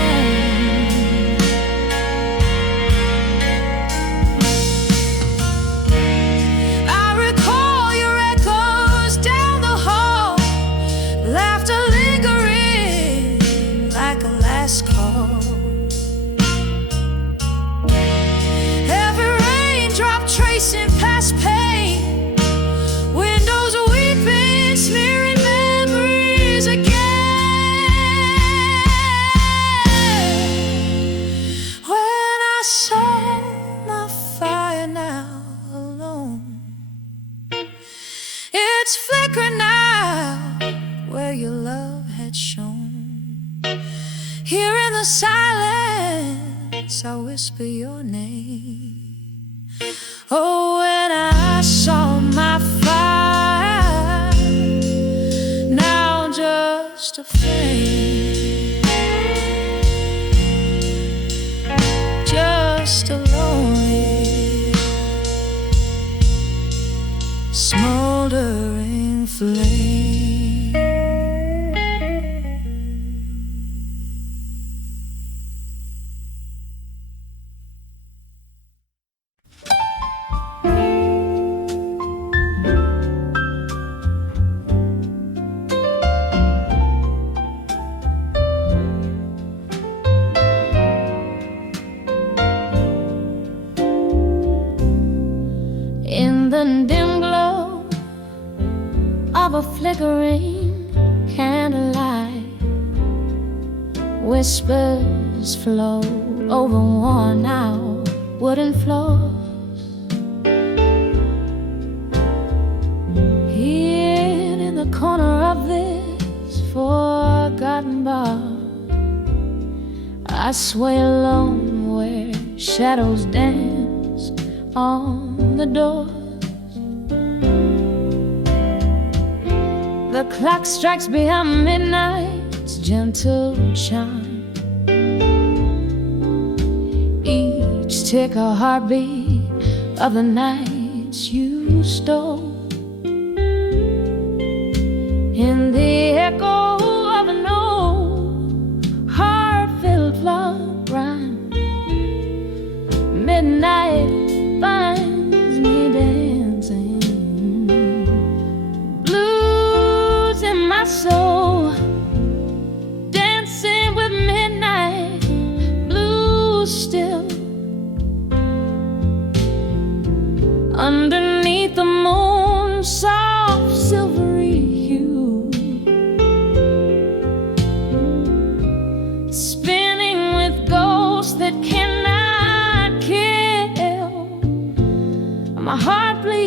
I recall your echoes down the hall, laughter lingering like a last call. Every raindrop tracing past pain, windows weeping, smearing memories again. When I saw my fire now alone, it's flickering now where your love had shone. Here in the silence, I whisper your name. Oh, when I saw my fire now just a flame, just a lonely smoldering flame. In the dim glow of a flickering candlelight, whispers flow over worn out wooden floors. Here in the corner of this forgotten bar, I sway alone where shadows dance on the doors. The clock strikes beyond midnight's gentle chime, each tick a heartbeat of the nights you stole. In the echo of an old heart-filled love rhyme, midnight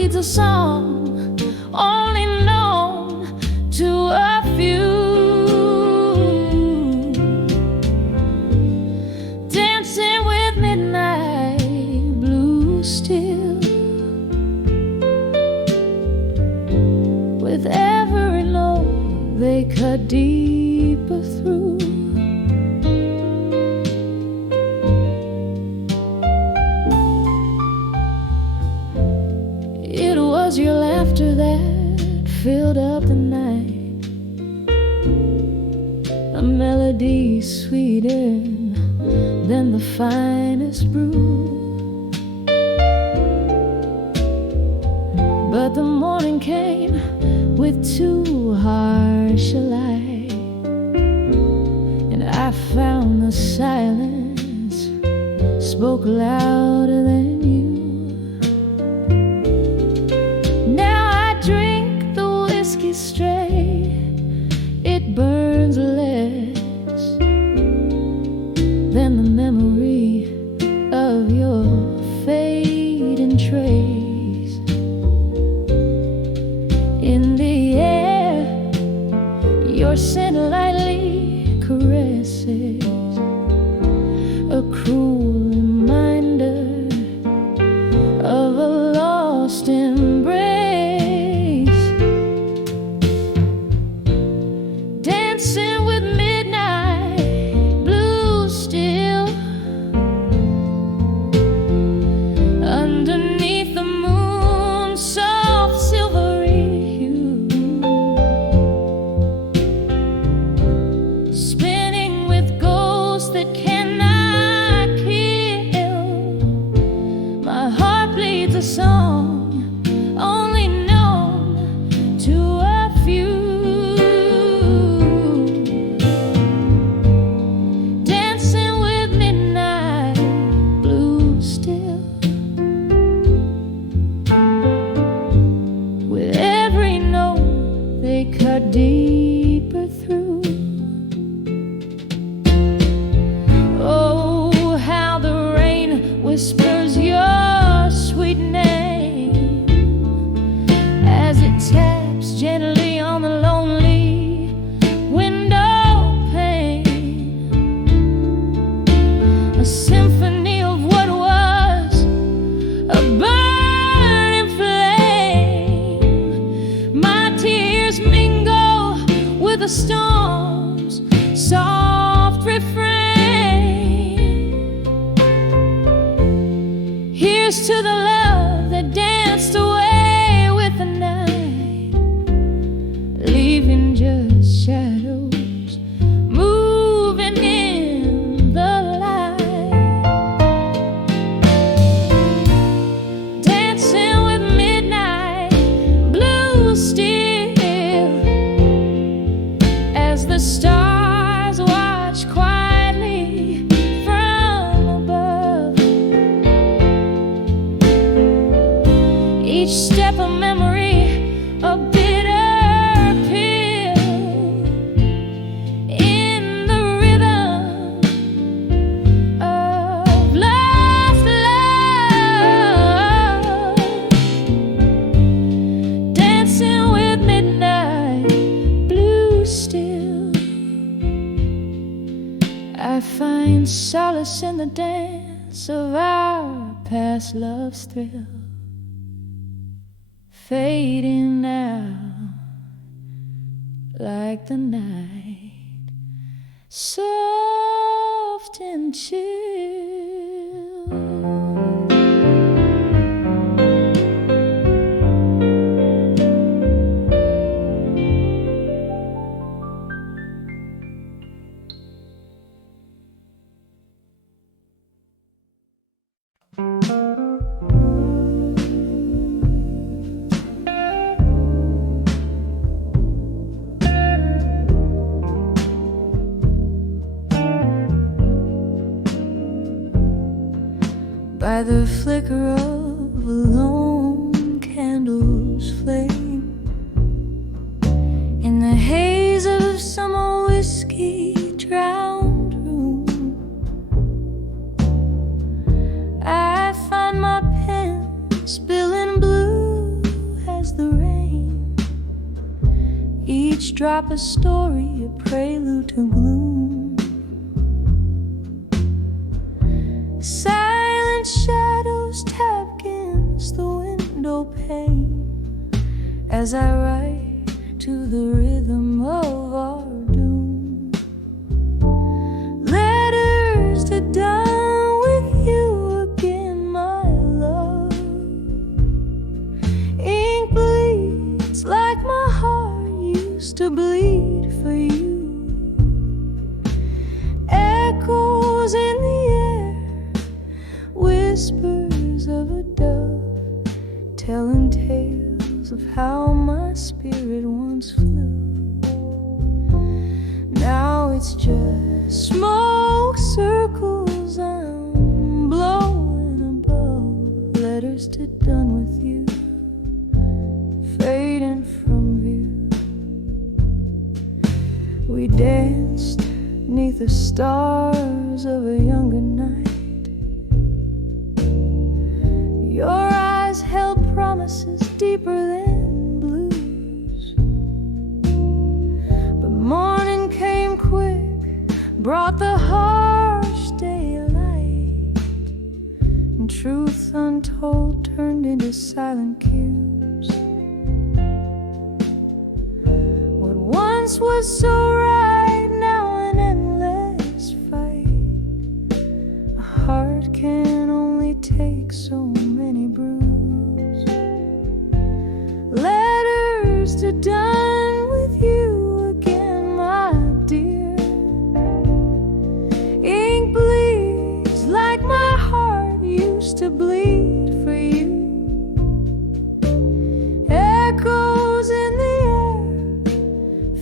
bleeds a song only known to a few. Dancing with midnight blue still. With every note they cut deeper through. It was your laughter that filled up the night, a melody sweeter than the finest brew. But the morning came with too harsh a light, and I found the silence spoke louder than you. Now I drink the whiskey straight, it burns less than the memory of your fading trace. In the air, your scent lightly caresses, a cruel reminder of a lost embrace. Dancing with midnight blue still, underneath the moon's soft silvery hue, spinning with ghosts that cannot kill. My heart bleeds a song only known to a few. Dancing with midnight blue still. With every note they cut deeper through. Oh, how the rain whispers your sweet name as it taps gently on the lonely window pane. A symphony of what was a burning flame. My tears mingle with the storm's soft refrain. Here's to the love that danced away with the night, leaving just shadows moving in the light. Dancing with midnight blue still, as the stars watch quietly from above. Each step a memory, a bitter pill in the rhythm of lost love. Dancing with midnight blue still. I find solace in the dance of our past love's thrill, fading now like the night, soft and chill. By the flicker of a lone candle's flame, in the haze of some whiskey drowned room, I find my pen spilling blue drop a story, a prelude to gloom. Silent shadows tap against the window pane as I write to the rhythm of our doom. Letters to done with you again, my love. Ink bleeds like my heart used to bleed for you. Echoes in the air, whispers of a dove, telling tales of how my spirit once flew. Now it's just smoke circles I'm blowing above. Letters to done with you, fading from view. We danced 'neath the stars of a younger night. Your eyes held promises deeper than blues. But morning came quick, brought the harsh daylight, and truth untold turned into silent cues. What once was so right, now an endless fight. A heart can only take so many brews. Letters to done with you again, my dear. Ink bleeds like my heart used to bleed for you. Echoes in the air,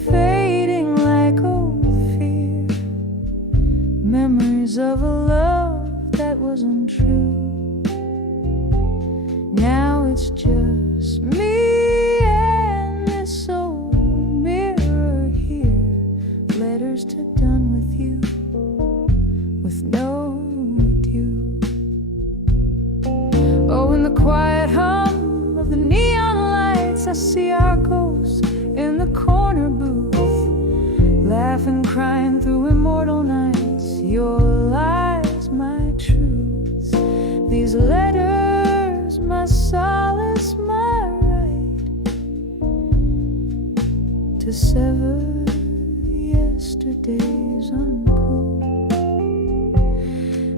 fading like old fear. Memories of a love that wasn't true. Now it's just me and this old mirror here. Letters to done with you, with no adieu. Oh, in the quiet hum of the neon lights, I see our ghosts in the corner booth, laughing, crying through immortal nights. Your lies, my truths. These letters, my solace, my right to sever yesterday's uncool.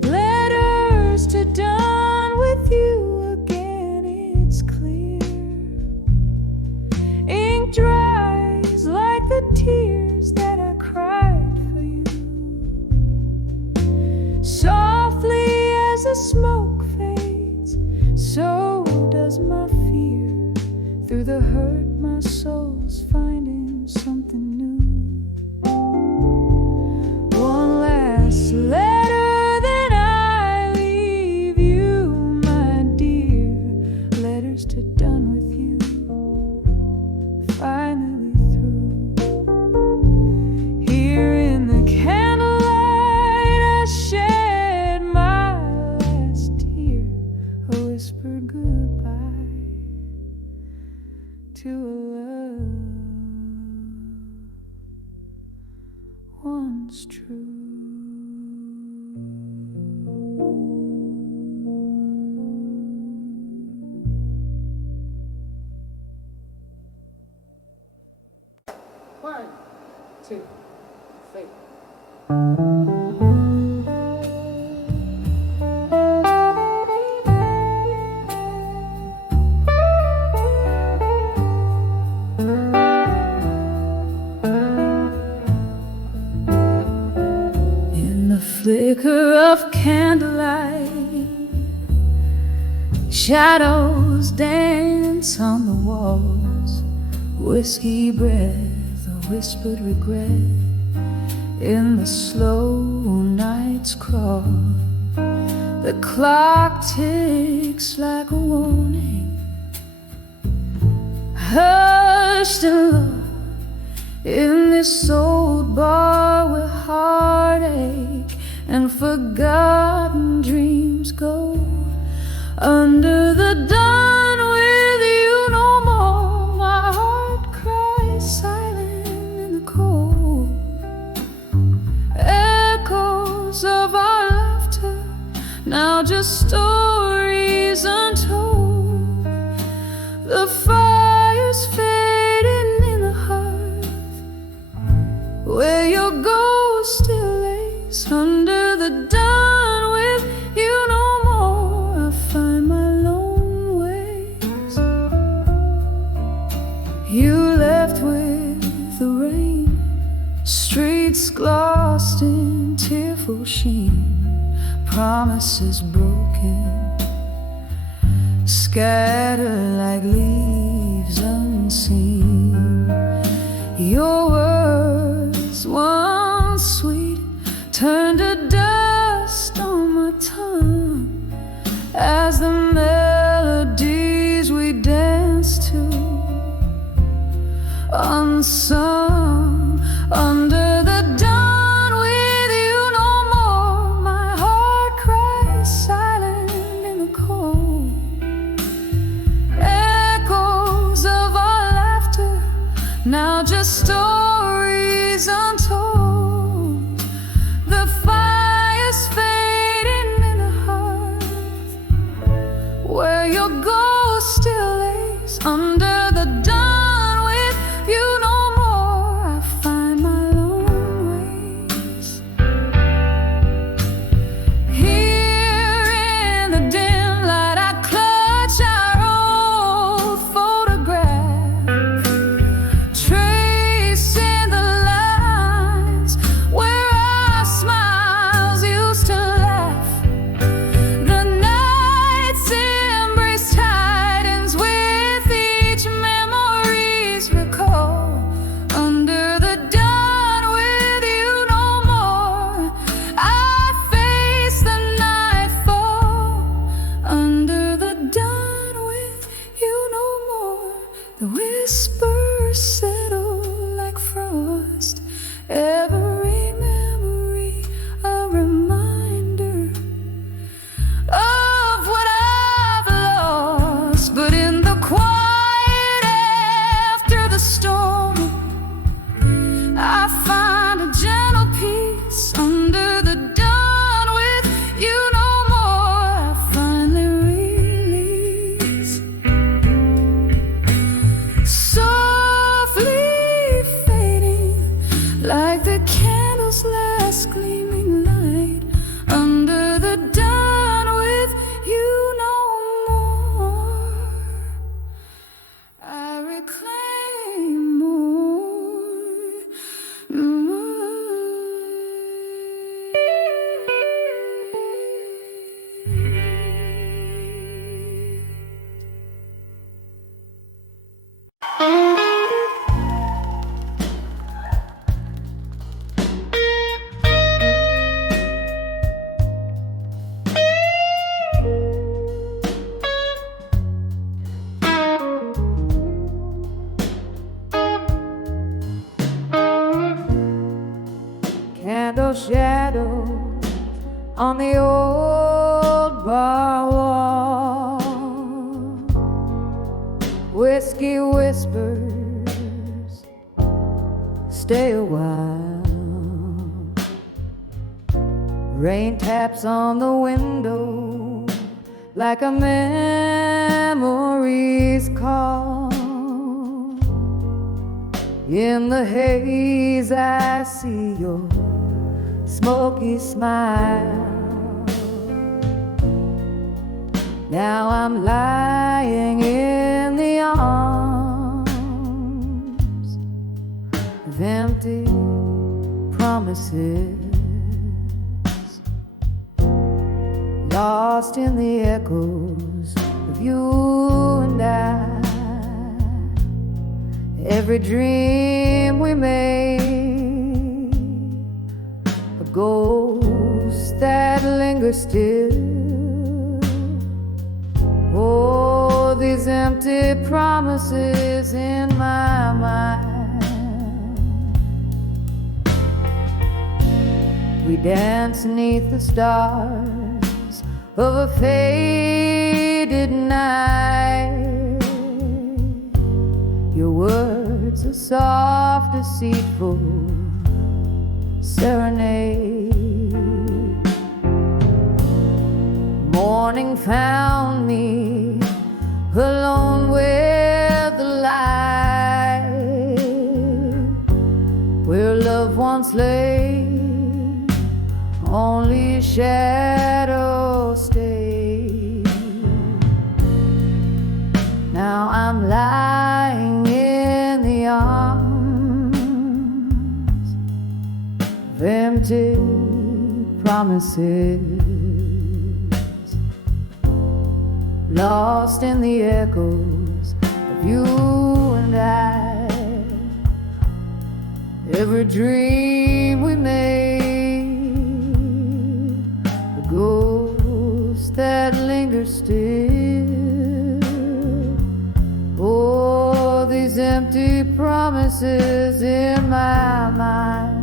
Letters to done with you again, it's clear. Ink dries like the tears that I cried for you. Softly as the smoke fades, so does my fear. Through the hurt, my soul's finding something new. One last letter, then I leave you, my dear. Letters to done with you, finally through. Here in the candlelight, I shed my last tear, a whispered goodbye to a love once true. One, two, three. In the flicker of candlelight, shadows dance on the walls. Whiskey breath, a whispered regret in the slow night's crawl. The clock ticks like a warning, hushed and low in this old bar where heartache and forgotten dreams go. Under the dawn with you no more, my heart cries silent now just stories untold. The fire's fading in the hearth, where your ghost still lays under the dawn. With you no more, I find my lone ways. You left with the rain, streets glossed in tearful sheen, promises broken, scattered like leaves unseen. Your words, once sweet, turned to dust on my tongue, as the melodies we danced to, unsung, under the dawn. With you no more, my heart cries silent in the cold. Echoes of our laughter, now just stories untold. The fire's fading in the hearth, where your ghost still lays under the dawn. With you no more, I find my lone ways. Here in the dim light, I clutch our old photograph, tracing the lines where our smiles used to laugh. The night's embrace tightens with each memories recall. Under the dawn, with you no more, I face the nightfall. Under the dawn, with you no more, the whispers settle like frost. Every memory a reminder of what I've lost. But in the quiet after the storm, I find a gentle peace. Under the dawn, with you no more, I finally release. Softly fading, like the candle's last gleaming light. Under the dawn, with you no more, I reclaim more. Candle shadows on the old bar wall, whiskey whispers, stay a while. Rain taps on the window like a memory's call. In the haze I see your smoky smile. Now I'm lying in the arms of empty promises, lost in the echoes of you and I. Every dream we made, a ghost that lingers still. Oh, these empty promises in my mind. We dance beneath the stars of a faded night. Your words a soft, deceitful serenade. morning found me alone with the light, where love once lay, only shadow stayed. Now I'm lying in the arms of empty promises, lost in the echoes of you and I. Every dream we made, the ghost that lingers still. Oh, these empty promises in my mind.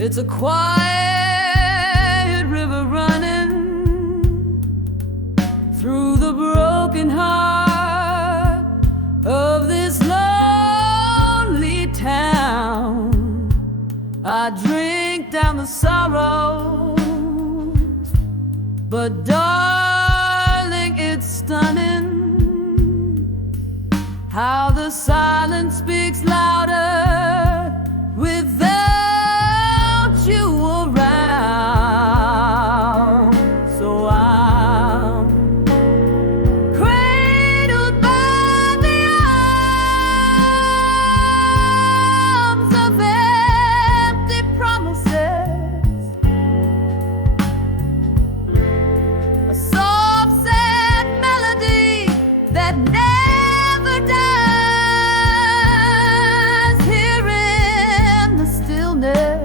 It's a quiet river running through the broken heart of this lonely town. I drink down the sorrows, but darling, it's stunning how the silence speaks louder without you around. So I'm cradled by the arms of empty promises, a soft sad melody that never dies. Here in the stillness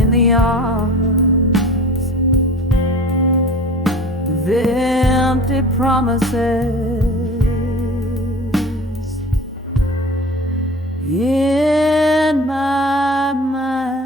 in the arms of empty promises in my mind.